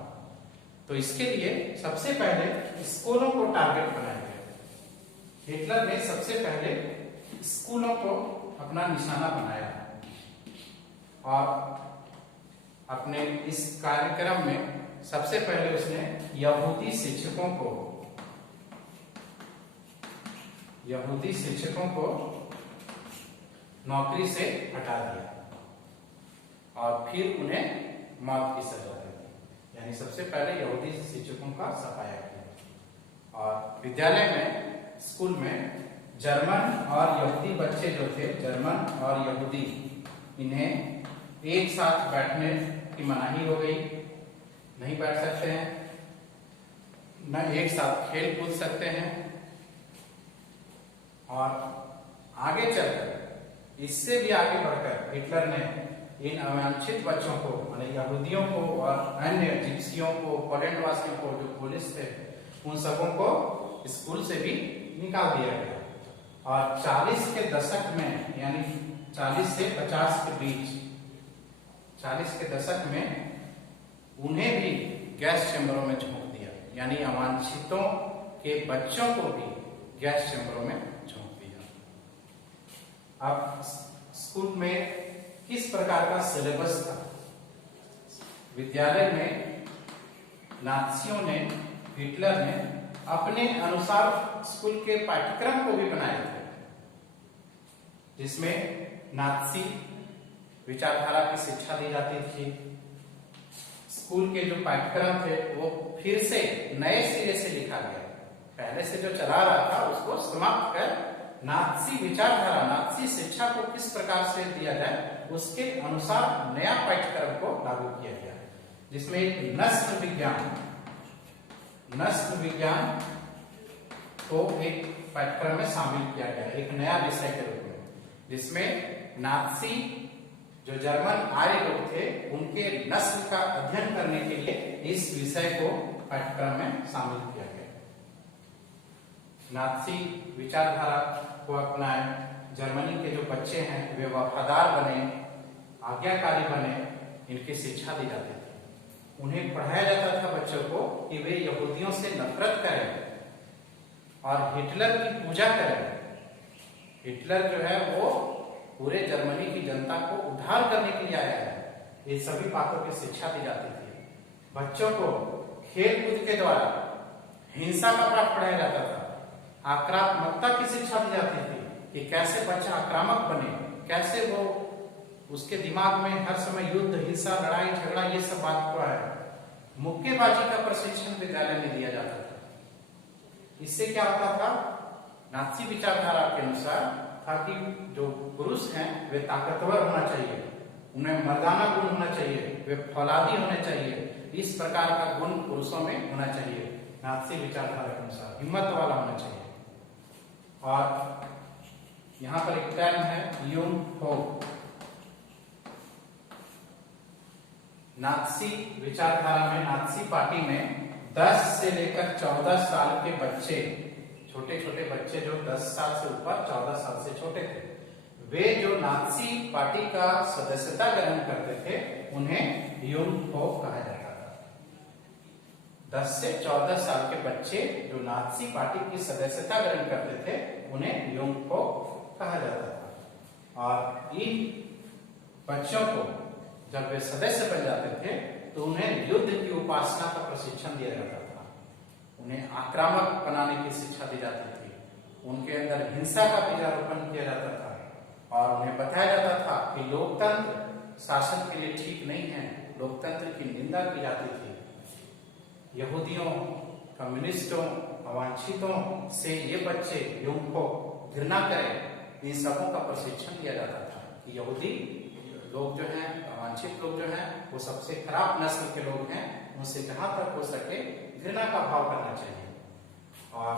तो इसके लिए सबसे पहले स्कूलों को टारगेट बनाया गया। हिटलर ने सबसे पहले स्कूलों को अपना निशाना बनाया और अपने इस कार्यक्रम में सबसे पहले उसने यहूदी शिक्षकों को नौकरी से हटा दिया और फिर उन्हें मौत की सजा दी। यानी सबसे पहले यहूदी शिक्षकों का सफाया किया और विद्यालय में, स्कूल में जर्मन और यहूदी बच्चे जो थे, जर्मन और यहूदी, इन्हें एक साथ बैठने की मनाही हो गई। नहीं बैठ सकते हैं, न एक साथ खेल कूद सकते हैं। और आगे चलकर, इससे भी आगे बढ़कर हिटलर ने इन अवांछित बच्चों को, माने यहूदियों को और अन्य जिप्सियों को, पोलैंड वासियों को, जो पुलिस थे, उन सबों को स्कूल से भी निकाल दिया गया। और 40 के दशक में, यानी 40 से 50 के बीच, 40 के दशक में उन्हें भी गैस चैम्बरों में झोंक दिया। यानी अवांछितों के बच्चों को भी गैस चैम्बरों में झोंक दिया। अब स्कूल में किस प्रकार का सिलेबस था? विद्यालय में नात्सियों ने, हिटलर ने अपने अनुसार स्कूल के पाठ्यक्रम को भी बनाए थे, जिसमें नात्सी विचारधारा की शिक्षा दी जाती थी। स्कूल के जो पाठ्यक्रम थे वो फिर से नए सिरे से लिखा गया। पहले से जो चला रहा था उसको समाप्त कर नात्सी विचारधारा, नात्सी शिक्षा को किस प्रकार से दिया जाए, उसके अनुसार नया पाठ्यक्रम को लागू किया गया, जिसमें एक नस्ल विज्ञान को एक पाठ्यक्रम में शामिल किया गया, एक नया विषय के रूप में, जिसमें नात्सी जो जर्मन आर्य लोग थे उनके नस्ल का अध्ययन करने के लिए इस विषय को पाठ्यक्रम में शामिल किया गया। नात्सी विचारधारा को अपनाए जर्मनी के जो बच्चे हैं वे वफादार बने, आज्ञाकारी बने, इनकी शिक्षा दी जाती थी। उन्हें पढ़ाया जाता था बच्चों को कि वे यहूदियों से नफरत करें और हिटलर की पूजा करें। हिटलर जो है वो पूरे जर्मनी की जनता को उद्धार करने के लिए आया है। ये सभी बातों की शिक्षा दी जाती थी। बच्चों को खेल कूद के द्वारा हिंसा का पाठ पढ़ाया जाता था, आक्रामकता की शिक्षा दी जाती थी कि कैसे बच्चा आक्रामक बने, कैसे वो उसके दिमाग में हर समय युद्ध, हिंसा, लड़ाई झगड़ा ये सब बात को है। मुक्केबाजी का प्रशिक्षण विद्यालय में दिया जाता था। इससे क्या होता था? नात्सी विचारधारा के अनुसार था कि जो पुरुष हैं वे ताकतवर होना चाहिए, उन्हें मर्दाना गुण होना चाहिए, वे फौलादी होने चाहिए। इस प्रकार का गुण पुरुषों में होना चाहिए। नात्सी विचारधारा के अनुसार हिम्मत वाला होना चाहिए। और यहाँ पर एक टर्म है यूंग हो। नात्सी विचारधारा में, नात्सी पार्टी में 10 से लेकर 14 साल के बच्चे, छोटे छोटे बच्चे जो 10 साल से ऊपर, 14 साल से छोटे थे, वे जो नात्सी पार्टी का सदस्यता ग्रहण करते थे उन्हें यूंग हो कहा जाता था। 10 से 14 साल के बच्चे जो नात्सी पार्टी की सदस्यता ग्रहण करते थे उन्हें यूंग हो कहा जाता था। और इन बच्चों को जब वे सदस्य बन जाते थे तो उन्हें युद्ध की उपासना का प्रशिक्षण दिया जाता था, उन्हें आक्रामक बनाने की शिक्षा दी जाती थी, उनके अंदर हिंसा का बीजारोपण किया जाता था और उन्हें बताया जाता था कि लोकतंत्र शासन के लिए ठीक नहीं है, लोकतंत्र की निंदा की जाती थी। यहूदियों कम्युनिस्टों, अवांछितों से ये बच्चे को घृणा करें, इन सबों का प्रशिक्षण दिया जाता था कि यहूदी लोग जो हैं, अवांछित लोग जो हैं, वो सबसे खराब नस्ल के लोग हैं, उनसे जहां तक हो सके घृणा का भाव करना चाहिए। और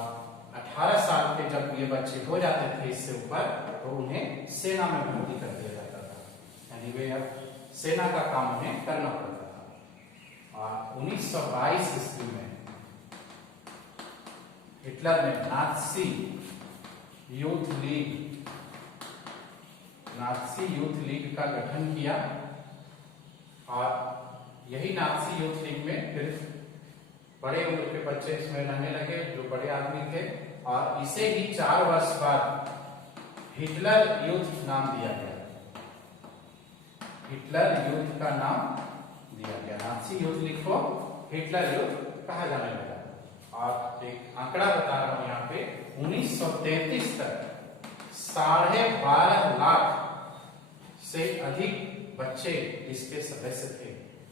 18 साल के जब ये बच्चे हो जाते थे इससे ऊपर, तो उन्हें सेना में भर्ती कर दिया जाता था, यानी वे अब सेना का काम उन्हें करना पड़ता था। और 1922 ईस्वी में हिटलर ने नात्सी यूथ लीग का गठन किया, और यही नात्सी यूथ लीग में फिर बड़े उम्र के बच्चे इसमें रहने लगे, जो बड़े आदमी थे, और इसे ही 4 वर्ष बाद हिटलर यूथ नाम दिया गया। हिटलर यूथ का नाम दिया गया। नात्सी यूथ लीग को हिटलर यूथ कहा जाने लगा। और एक आंकड़ा बता रहा हूं यहाँ पे, 1933 तक 12.5 लाख से अधिक बच्चे इसके सदस्य थे,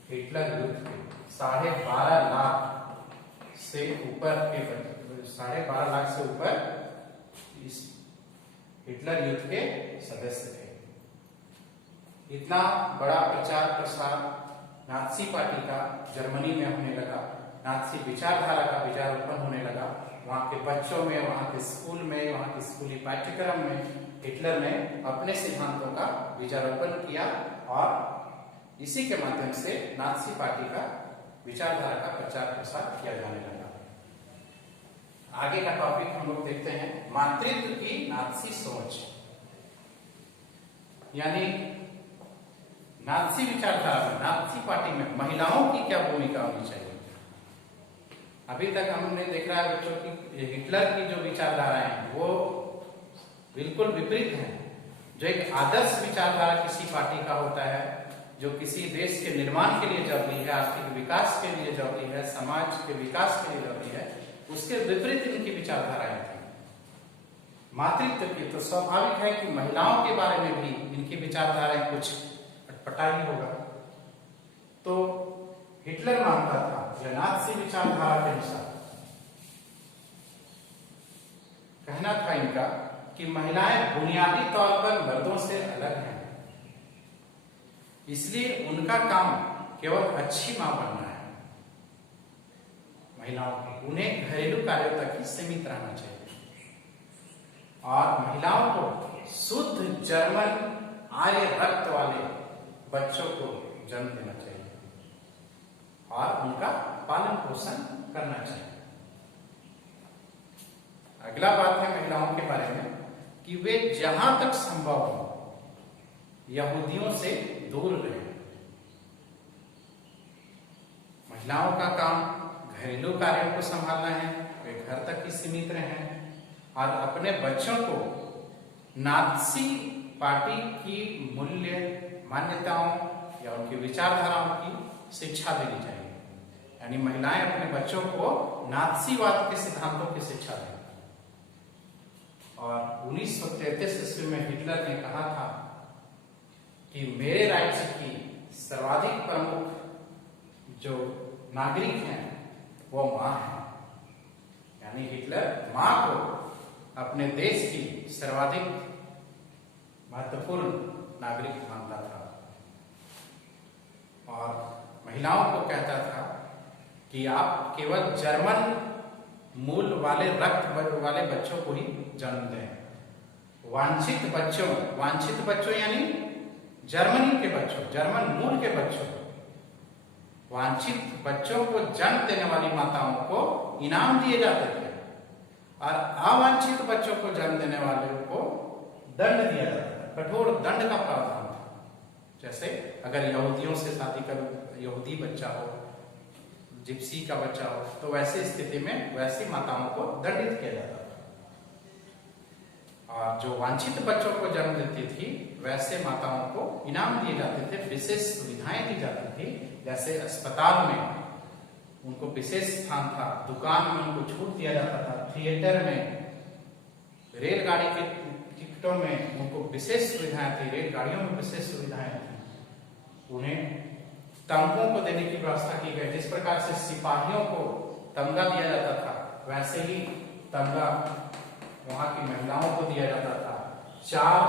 हिटलर यूथ के। 12.5 लाख से ऊपर के 12.5 लाख से ऊपर इस हिटलर यूथ के सदस्य थे। इतना बड़ा प्रचार प्रसार नात्सी पार्टी का जर्मनी में होने लगा, नात्सी विचारधारा का बीजारोपण होने लगा। वहां के बच्चों में, वहां के स्कूल में, वहां के स्कूली पाठ्यक्रम में हिटलर ने अपने सिद्धांतों का बीजारोपण किया, और इसी के माध्यम से नात्सी पार्टी का विचारधारा का प्रचार प्रसार किया जाने लगा। आगे का टॉपिक हम लोग देखते हैं, मातृत्व की नात्सी सोच। यानी नात्सी विचारधारा में, नात्सी पार्टी में महिलाओं की क्या भूमिका होनी चाहिए। अभी तक हमने देख रहा है बच्चों की हिटलर की जो विचारधारा है वो बिल्कुल विपरीत है। जो एक आदर्श विचारधारा किसी पार्टी का होता है, जो किसी देश के निर्माण के लिए जरूरी है, आर्थिक विकास के लिए जरूरी है, समाज के विकास के लिए जरूरी है, उसके विपरीत इनकी विचारधाराएं थी। मातृत्व की तो स्वाभाविक है कि महिलाओं के बारे में भी इनकी विचारधाराएं कुछ अटपटा ही होगा। तो हिटलर मानता था, या नात्सी विचारधारा के अनुसार कहना था इनका कि महिलाएं बुनियादी तौर पर मर्दों से अलग हैं, इसलिए उनका काम केवल अच्छी मां बनना है। महिलाओं को उन्हें घरेलू कार्यों तक ही सीमित रहना चाहिए, और महिलाओं को शुद्ध जर्मन आर्य रक्त वाले बच्चों को जन्म देना चाहिए, और उनका पालन पोषण करना चाहिए। अगला बात है महिलाओं के बारे में कि वे जहां तक संभव हो यहूदियों से दूर रहे। महिलाओं का काम घरेलू कार्यों को संभालना है, वे घर तक ही सीमित रहे, और अपने बच्चों को नात्सी पार्टी की मूल्य मान्यताओं या उनकी विचारधाराओं की शिक्षा देनी चाहिए। यानी महिलाएं अपने बच्चों को नात्सीवाद के सिद्धांतों की शिक्षा दें। और 1933 ईस्वी में हिटलर ने कहा था कि मेरे राज्य की सर्वाधिक प्रमुख जो नागरिक हैं वो मां है। यानी हिटलर मां को अपने देश की सर्वाधिक महत्वपूर्ण नागरिक मानता था, और महिलाओं को कहता था कि आप केवल जर्मन मूल वाले रक्त वाले बच्चों को ही जन्म दें। वांछित बच्चों यानी जर्मनी के बच्चों, जर्मन मूल के बच्चों, वांछित बच्चों को जन्म देने वाली माताओं को इनाम दिए जाते थे, और अवांछित बच्चों को जन्म देने वाले को दंड दिया जाता था, कठोर दंड का प्रावधान था। जैसे अगर यहूदियों से शादी कर यहूदी बच्चा हो, जिप्सी का बच्चा हो, तो वैसी स्थिति में वैसी माताओं को दंडित किया जाता था। और जो वांछित बच्चों को जन्म देती थी वैसे माताओं को इनाम दिए जाते थे, विशेष सुविधाएं दी जाती थी। जैसे अस्पताल में उनको विशेष स्थान था, दुकान में उनको छूट दिया जाता था, थिएटर में, रेलगाड़ी के टिकटों में उनको विशेष सुविधाएं थी, रेलगाड़ियों में विशेष सुविधाएं थी। उन्हें तमगों को देने की व्यवस्था की गई, जिस प्रकार से सिपाहियों को तमगा दिया जाता था, वैसे ही तमगा वहां की महिलाओं को दिया जाता था। 4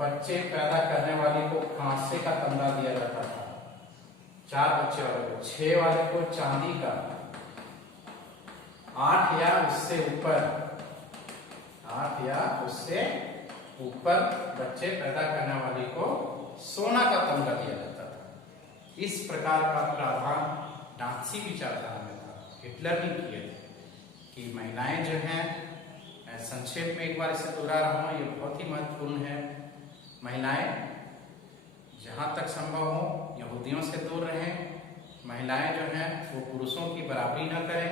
बच्चे पैदा करने वाली को कांसे का तमगा दिया जाता था, 4 बच्चे वाले को, 6 वाले को चांदी का, 8 या उससे ऊपर बच्चे पैदा करने वाली को सोना का तमगा दिया जाता था। इस प्रकार का प्रावधान नाज़ी विचारधारा में था, हिटलर ने किए थे कि महिलाएं जो हैं, संक्षेप में एक बार इसे दोहरा रहा हूं, ये बहुत ही महत्वपूर्ण है। महिलाएं जहां तक संभव हो यहूदियों से दूर रहें। महिलाएं जो हैं वो पुरुषों की बराबरी न करें।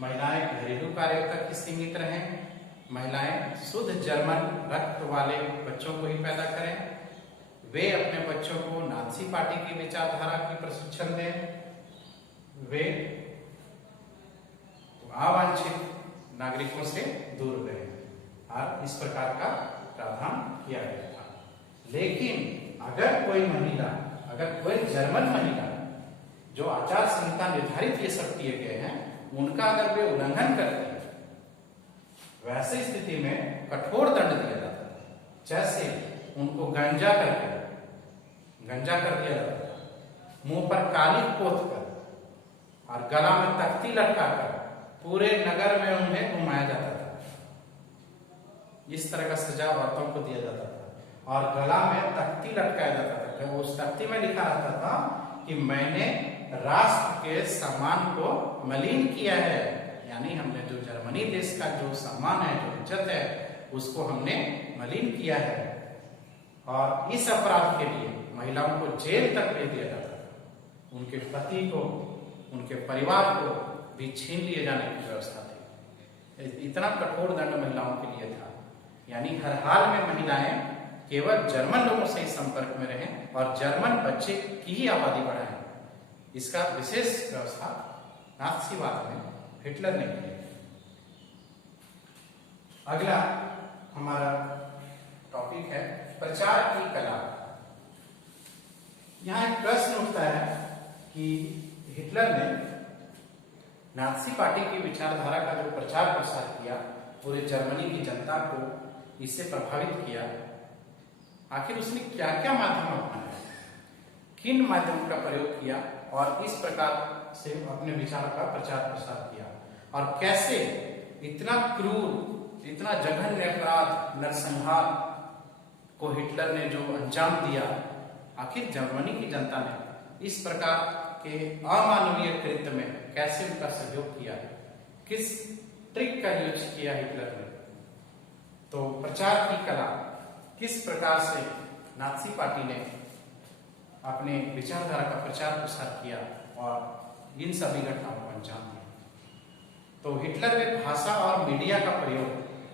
महिलाएं घरेलू कार्यों तक ही सीमित रहें। महिलाएं शुद्ध जर्मन रक्त वाले बच्चों को ही पैदा करें। वे अपने बच्चों को नाज़ी पार्टी की विचारधारा की प्रशिक्षण दें। वे अवांछित नागरिकों से दूर रहें और इस प्रकार का प्रावधान किया गया था। लेकिन अगर कोई जर्मन महिला जो आचार संहिता निर्धारित ये सब किए गए हैं उनका अगर वे उल्लंघन करती है, वैसी स्थिति में कठोर दंड दिया जाता है। जैसे उनको गंजा कर दिया जाता था, मुंह पर काली पोत कर और गला में तख्ती लटकाकर पूरे नगर में उन्हें घुमाया जाता था। इस तरह का सजा औरतों को दिया जाता था और गला में तख्ती लटकाया जाता था। उस तख्ती में लिखा रहता था कि मैंने राष्ट्र के सम्मान को मलिन किया है, यानी हमने जो जर्मनी देश का जो सम्मान है, जो इज्जत है, उसको हमने मलिन किया है। और इस अपराध के लिए महिलाओं को जेल तक भेज दिया जाता था। उनके पति को, उनके परिवार को भी छीन लिए जाने की व्यवस्था थी। इतना कठोर दंड महिलाओं के लिए था, यानी हर हाल में महिलाएं केवल जर्मन लोगों से ही संपर्क में रहें और जर्मन बच्चे की ही आबादी बढ़ाएं। इसका विशेष व्यवस्था नाज़ीवाद में हिटलर ने की। अगला हमारा टॉपिक है प्रचार की कला। यहां एक प्रश्न उठता है कि हिटलर ने नाज़ी पार्टी की विचारधारा का जो प्रचार प्रसार किया, पूरे जर्मनी की जनता को इससे प्रभावित किया, आखिर उसने क्या क्या माध्यम अपनाया, किन माध्यमों का प्रयोग किया और इस प्रकार से अपने विचारों का प्रचार प्रसार किया, और कैसे इतना क्रूर, इतना जघन्य अपराध, नरसंहार को हिटलर ने जो अंजाम दिया, आखिर जर्मनी की जनता ने इस प्रकार के अमानवीय कृत्य में कैसे उनका सहयोग किया, किस ट्रिक का यूज किया हिटलर ने। तो प्रचार की कला, किस प्रकार से नाज़ी पार्टी ने अपने विचारधारा का प्रचार प्रसार किया और इन सभी घटनाओं को अंजाम दिया। तो हिटलर ने भाषा और मीडिया का प्रयोग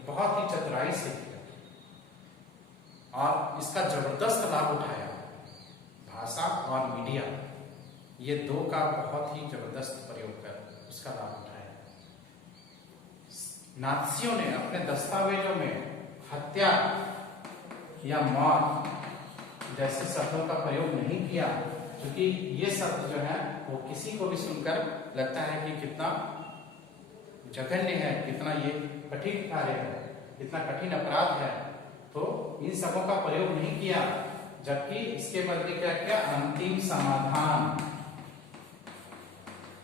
बहुत ही चतुराई से किया और इसका जबरदस्त लाभ उठाया। भाषा और मीडिया, ये दो का बहुत ही जबरदस्त प्रयोग कर उसका लाभ उठाया। नाज़ियों ने अपने दस्तावेजों में हत्या या मौत जैसे शब्दों का प्रयोग नहीं किया, क्योंकि ये शब्द जो है वो किसी को भी सुनकर लगता है कि कितना जघन्य है, कितना ये कठिन कार्य है, कितना कठिन अपराध है। तो इन सबों का प्रयोग नहीं किया, जबकि इसके बदले क्या किया, अंतिम समाधान।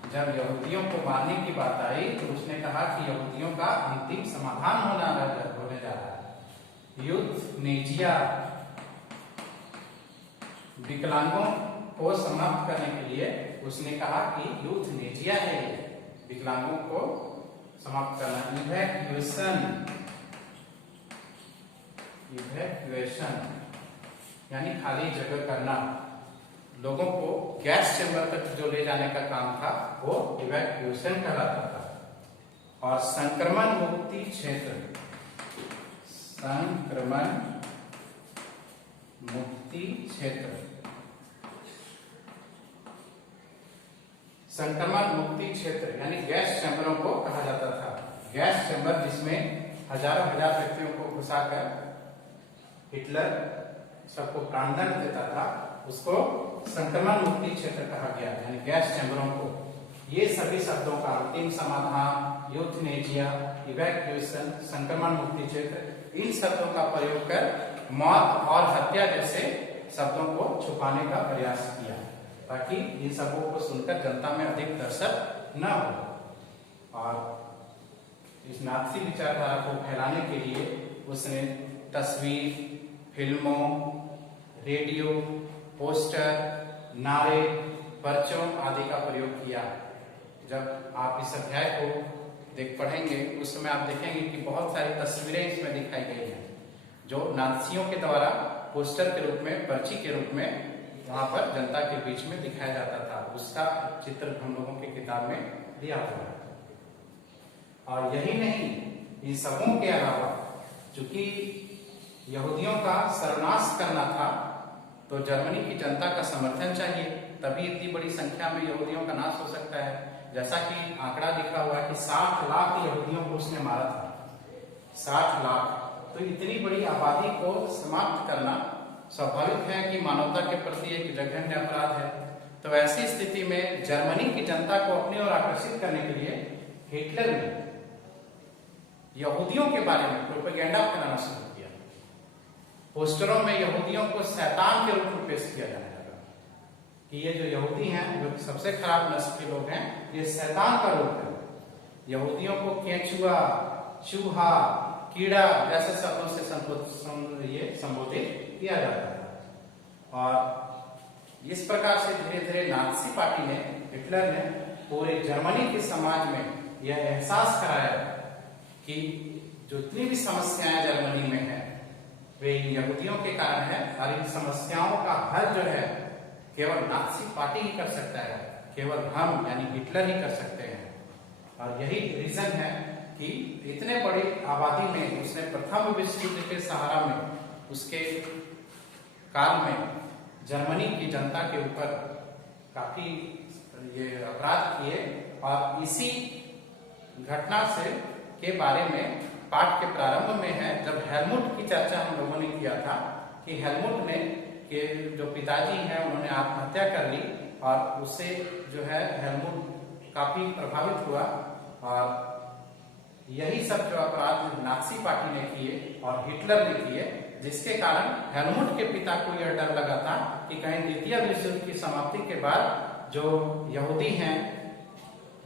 जब यहूदियों को मारने की बात आई तो उसने कहा कि यहूदियों का अंतिम समाधान होने जा रहा है। यूथनेजिया, विकलांगों को समाप्त करने के लिए उसने कहा कि यूथनेजिया है, विकलांगों को समाप्त करना। इवैक्यूएशन यानी खाली जगह करना, लोगों को गैस चैम्बर तक जो ले जाने का काम था वो इवैक्यूएशन कहलाता था। और संक्रमण मुक्ति क्षेत्र, संक्रमण मुक्ति क्षेत्र, संक्रमण मुक्ति क्षेत्र यानी गैस चैम्बरों को कहा जाता था। गैस चैम्बर जिसमें हजारों हजार व्यक्तियों को घुसाकर हिटलर सबको प्राणदंड देता था, उसको संक्रमण मुक्ति क्षेत्र कहा गया, यानी गैस चैम्बरों को। ये सभी शब्दों का अंतिम समाधान, यूथनेजिया, इवैक्यूएशन, संक्रमण मुक्ति क्षेत्र, इन शब्दों का प्रयोग कर मौत और हत्या जैसे शब्दों को छुपाने का प्रयास किया, ताकि इन शब्दों को सुनकर जनता में अधिक दर्शक न हो। और इस नाथसी विचारधारा को फैलाने के लिए उसने तस्वीर, फिल्मों, रेडियो, पोस्टर, नारे, पर्चों आदि का प्रयोग किया। जब आप इस अध्याय को पढ़ेंगे उस समय आप देखेंगे कि बहुत सारी तस्वीरें इसमें दिखाई गई हैं, जो नाथसियों के द्वारा पोस्टर के रूप में, पर्ची के रूप में वहां पर जनता के बीच में दिखाया जाता था। उसका चित्र हम लोगों की किताब में दिया हुआ है। और यही नहीं, इन सबों के अलावा चूंकि यहूदियों का सर्वनाश करना था, तो जर्मनी की जनता का समर्थन चाहिए, तभी इतनी बड़ी संख्या में यहूदियों का नाश हो सकता है। जैसा कि आंकड़ा लिखा हुआ है कि 60 लाख यहूदियों को उसने मारा था। 60 लाख, तो इतनी बड़ी आबादी को समाप्त करना स्वाभाविक है कि मानवता के प्रति एक जघन्य अपराध है। तो ऐसी स्थिति में जर्मनी की जनता को अपनी ओर आकर्षित करने के लिए हिटलर ने यहूदियों के बारे में प्रोपेगेंडा फैलाना शुरू किया। पोस्टरों में यहूदियों को शैतान के रूप में पेश किया जाने लगा कि ये जो यहूदी हैं, जो सबसे खराब नस्ल के लोग हैं, ये शैतान का रूप है। यहूदियों को केंचुआ, चूहा, कीड़ा जैसे शब्दों से संबोधित किया जाता है। और इस प्रकार से धीरे धीरे नाथसी पार्टी ने, हिटलर ने पूरे जर्मनी के समाज में यह एहसास कराया कि जो जितनी भी समस्याएं जर्मनी में है वे यहूदियों के कारण है, और इन समस्याओं का हल जो है केवल नाथसी पार्टी ही कर सकता है, केवल हम यानी हिटलर ही कर सकते हैं। और यही रीजन है कि इतने बड़ी आबादी में उसने प्रथम विश्व युद्ध के सहारा में, उसके काल में जर्मनी की जनता के ऊपर काफी ये अपराध किए। और इसी घटना से के बारे में पाठ के प्रारंभ में है, जब हेलमुट की चर्चा हम लोगों ने किया था कि हेलमुट ने के जो पिताजी हैं उन्होंने आत्महत्या कर ली, और उससे जो है हेलमुट काफी प्रभावित हुआ। और यही सब जो अपराध नाथसी पार्टी ने किए और हिटलर ने किए, जिसके कारण हेलमुट के पिता को यह डर लगा था कि कहीं द्वितीय विश्व युद्ध की समाप्ति के बाद जो यहूदी हैं,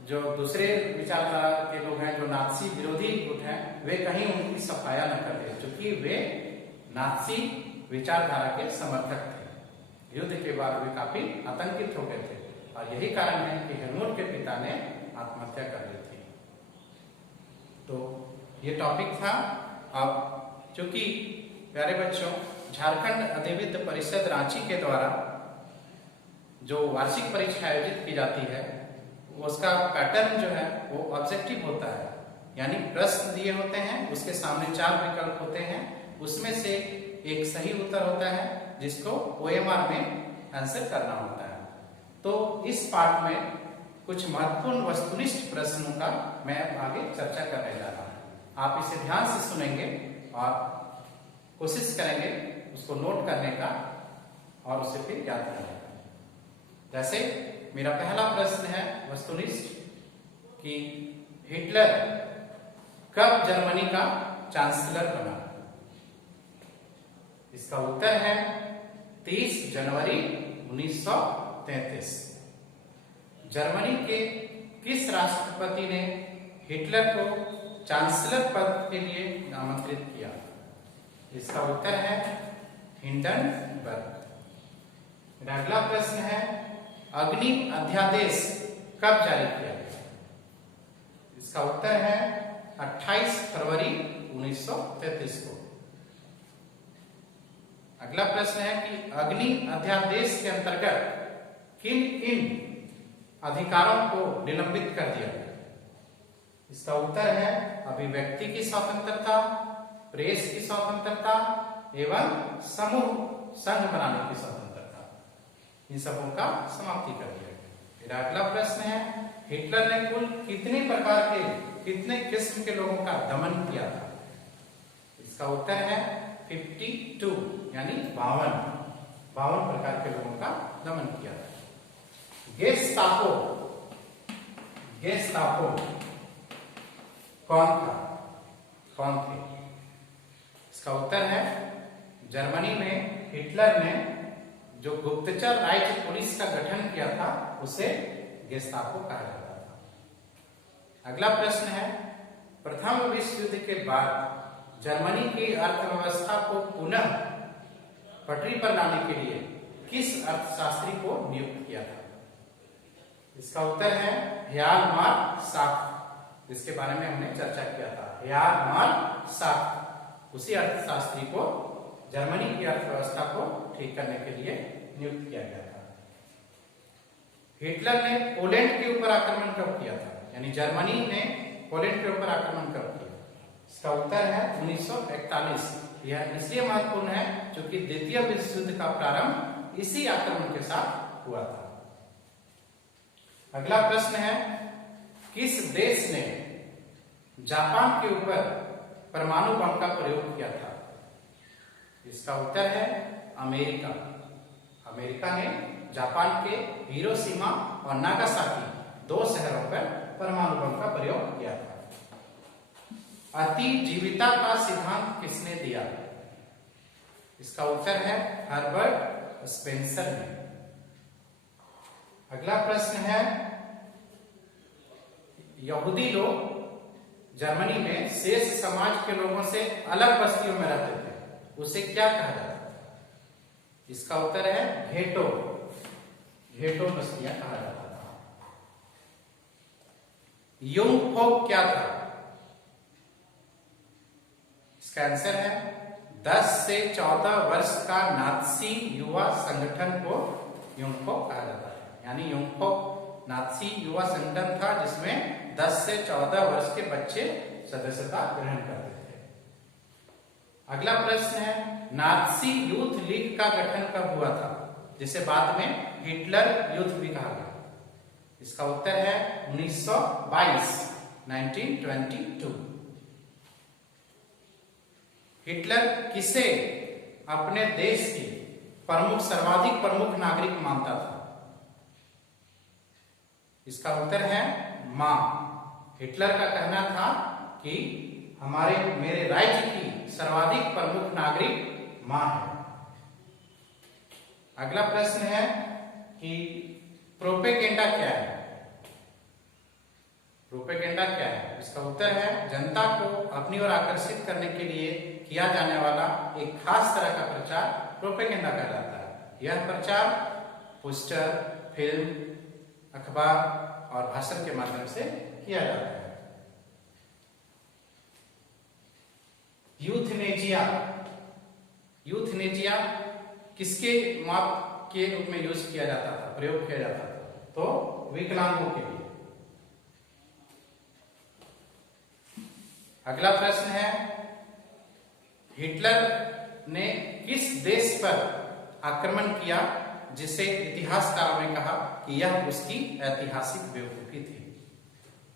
जो दूसरे विचारधारा के लोग हैं, जो नाथसी विरोधी गुट हैं, वे कहीं उनकी सफाया न कर दे, क्योंकि वे नाथसी विचारधारा के समर्थक थे। युद्ध के बाद वे काफी आतंकित हो गए थे, और यही कारण है कि हेलमुट के पिता ने आत्महत्या कर ली थी। तो ये टॉपिक था। अब चूंकि प्यारे बच्चों, झारखंड अधिविद्य परिषद रांची के द्वारा जो वार्षिक परीक्षा आयोजित की जाती है, उसका पैटर्न जो है वो ऑब्जेक्टिव होता है, यानी प्रश्न दिए होते हैं, उसके सामने 4 विकल्प होते हैं, उसमें से एक सही उत्तर होता है जिसको OMR में आंसर करना होता है। तो इस पाठ में कुछ महत्वपूर्ण वस्तुनिष्ठ प्रश्नों का मैं आगे चर्चा करने जा रहा हूं। आप इसे ध्यान से सुनेंगे और कोशिश करेंगे उसको नोट करने का और उसे फिर याद करने का। जैसे मेरा पहला प्रश्न है वस्तुनिष्ठ कि हिटलर कब जर्मनी का चांसलर बना? इसका उत्तर है 30 जनवरी 1933। जर्मनी के किस राष्ट्रपति ने हिटलर को चांसलर पद के लिए आमंत्रित किया? इसका उत्तर है हिंडनबर्ग। अगला प्रश्न है अग्नि अध्यादेश कब जारी किया गया? इसका उत्तर है 28 फरवरी 1933 को। अगला प्रश्न है कि अग्नि अध्यादेश के अंतर्गत किन किन अधिकारों को निलंबित कर दिया गया? इसका उत्तर है अभिव्यक्ति की स्वतंत्रता, प्रेस की स्वतंत्रता एवं समूह संघ बनाने की स्वतंत्रता, इन सबों का समाप्ति कर दिया गया। फिर अगला प्रश्न है हिटलर ने कुल कितने प्रकार के, कितने किस्म के लोगों का दमन किया था? इसका उत्तर है 52 यानी 52 प्रकार के लोगों का दमन किया था। गेस्टापो गेस्टापो कौन था, कौन थे? इसका उत्तर है जर्मनी में हिटलर ने जो गुप्तचर राज्य पुलिस का गठन किया था उसे गेस्टापो कहा जाता था। अगला प्रश्न है, प्रथम विश्व युद्ध के बाद जर्मनी की अर्थव्यवस्था को पुनः पटरी पर लाने के लिए किस अर्थशास्त्री को नियुक्त किया था? इसका उत्तर है ह्यालमार साख, जिसके बारे में हमने चर्चा किया था। ह्यालमार साख उसी अर्थशास्त्री को जर्मनी की अर्थव्यवस्था को ठीक करने के लिए नियुक्त किया गया था। हिटलर ने पोलैंड के ऊपर आक्रमण कब किया था, यानी जर्मनी ने पोलैंड के ऊपर आक्रमण कब किया? इसका उत्तर है 1941। यह इसलिए महत्वपूर्ण है क्योंकि द्वितीय विश्व युद्ध का प्रारंभ इसी आक्रमण के साथ हुआ था। अगला प्रश्न है, किस देश ने जापान के ऊपर परमाणु बम का प्रयोग किया था? इसका उत्तर है अमेरिका। अमेरिका ने जापान के हिरोशिमा और नागासाकी दो शहरों पर परमाणु बम का प्रयोग किया था। अतिजीविता का सिद्धांत किसने दिया? इसका उत्तर है हर्बर्ट स्पेंसर ने। अगला प्रश्न है, यहूदी लोग जर्मनी में शेष समाज के लोगों से अलग बस्तियों में रहते थे, उसे क्या कहा जाता था? इसका उत्तर है घेटो। घेटो बस्तियां कहा जाता था। युंगफोक क्या था? इसका आंसर है 10 से 14 वर्ष का नात्सी युवा संगठन को युंगफोक कहा जाता है। यानी युंगफोक नात्सी युवा संगठन था जिसमें 10 से 14 वर्ष के बच्चे सदस्यता ग्रहण करते थे। अगला प्रश्न है, नात्सी यूथ लीग का गठन कब हुआ था, जिसे बाद में हिटलर यूथ भी कहा गया? इसका उत्तर है 1922। हिटलर किसे अपने देश की सर्वाधिक प्रमुख नागरिक मानता था? इसका उत्तर है मां। हिटलर का कहना था कि मेरे राज्य की सर्वाधिक प्रमुख नागरिक मां है। अगला प्रश्न है कि प्रोपेगेंडा क्या है? प्रोपेगेंडा क्या है? इसका उत्तर है जनता को अपनी ओर आकर्षित करने के लिए किया जाने वाला एक खास तरह का प्रचार प्रोपेगेंडा कहलाता है। यह प्रचार पोस्टर, फिल्म, अखबार और भाषण के माध्यम से किया जाता है। यूथनेजिया। यूथनेजिया किसके माप के रूप में यूज किया जाता था, प्रयोग किया जाता था? तो विकलांगों के लिए। अगला प्रश्न है, हिटलर ने किस देश पर आक्रमण किया जिसे इतिहासकारों ने कहा कि यह उसकी ऐतिहासिक बेवकूफी थी?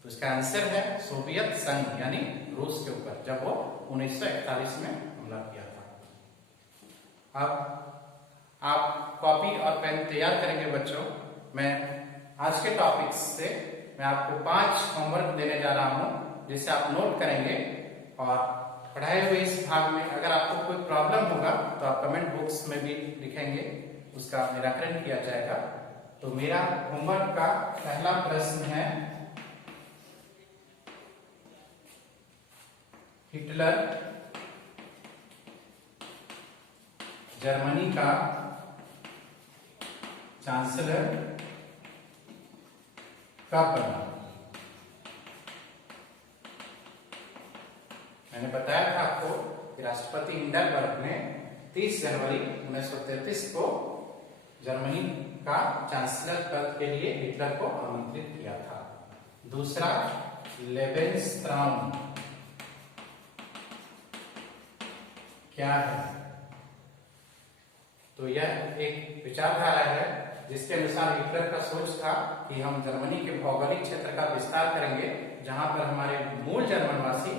तो इसका आंसर है सोवियत संघ यानी रूस के ऊपर, जब वो 1941 में हमला किया था। अब आप कॉपी और पेन तैयार करेंगे बच्चों। मैं आज के टॉपिक से मैं आपको 5 होमवर्क देने जा रहा हूं जिसे आप नोट करेंगे और पढ़ाए हुए इस भाग में अगर आपको कोई प्रॉब्लम होगा तो आप कमेंट बॉक्स में भी लिखेंगे, उसका निराकरण किया जाएगा। तो मेरा होमवर्क का पहला प्रश्न है, हिटलर जर्मनी का चांसलर कब बना? मैंने बताया था आपको कि राष्ट्रपति हिंडनबर्ग ने 30 जनवरी 1933 को जर्मनी का चांसलर पद के लिए हिटलर को आमंत्रित किया था। दूसरा, लेबेनस्ट्राउम क्या है? तो यह एक विचारधारा है जिसके अनुसार हिटलर का सोच था कि हम जर्मनी के भौगोलिक क्षेत्र का विस्तार करेंगे जहां पर हमारे मूल जर्मनवासी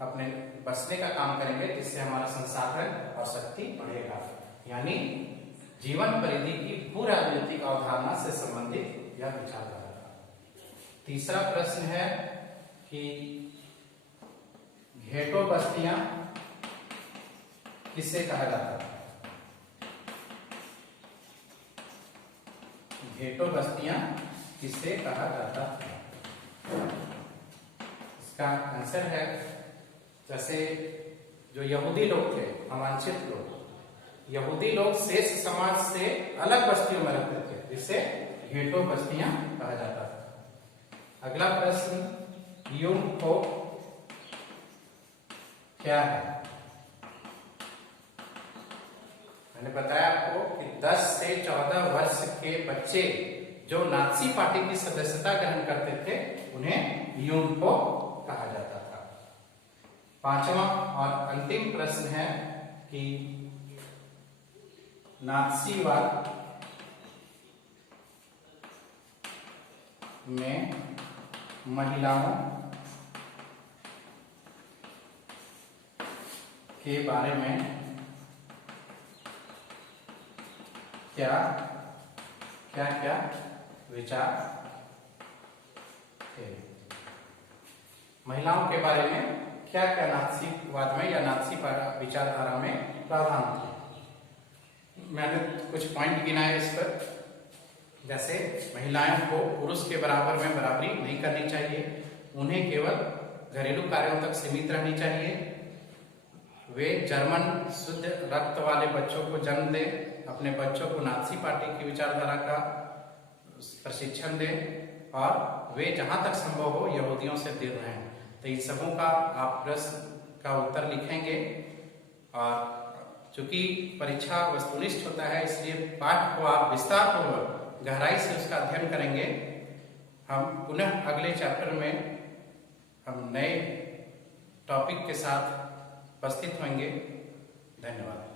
अपने बसने का काम करेंगे, जिससे हमारा संसाधन और शक्ति बढ़ेगा। यानी जीवन परिधि की भू राजनीतिक अवधारणा से संबंधित यह विचारधारा था। तीसरा प्रश्न है कि घेटो बस्तियां किससे कहा जाता है? घेटो बस्तियां किससे कहा जाता है? इसका आंसर है, जैसे जो यहूदी लोग थे, अवांछित लोग, यहूदी लोग शेष समाज से अलग बस्तियों में रहते थे, जिसे घेटो बस्तियां कहा जाता था। अगला प्रश्न, यूनफो क्या है? मैंने बताया आपको कि 10 से 14 वर्ष के बच्चे जो नाजी पार्टी की सदस्यता ग्रहण करते थे, उन्हें यूनफो कहा जाता था। पांचवा और अंतिम प्रश्न है कि नाजीवाद में महिलाओं के बारे में क्या क्या क्या विचार थे? महिलाओं के बारे में क्या क्या नाजीवाद में या नाजी विचारधारा में प्रावधान थे? मैंने कुछ पॉइंट गिनाए इस पर, जैसे महिलाओं को पुरुष के बराबर में बराबरी नहीं करनी चाहिए, उन्हें केवल घरेलू कार्यों तक सीमित रहनी चाहिए, वे जर्मन शुद्ध रक्त वाले बच्चों को जन्म दें, अपने बच्चों को नाजी पार्टी की विचारधारा का प्रशिक्षण दें, और वे जहां तक संभव हो यहूदियों से दूर रहें। तो इन सबों का आप प्रश्न का उत्तर लिखेंगे, और चूंकि परीक्षा वस्तुनिष्ठ होता है, इसलिए पाठ को आप विस्तार पूर्वक गहराई से उसका अध्ययन करेंगे। हम पुनः अगले चैप्टर में हम नए टॉपिक के साथ उपस्थित होंगे। धन्यवाद।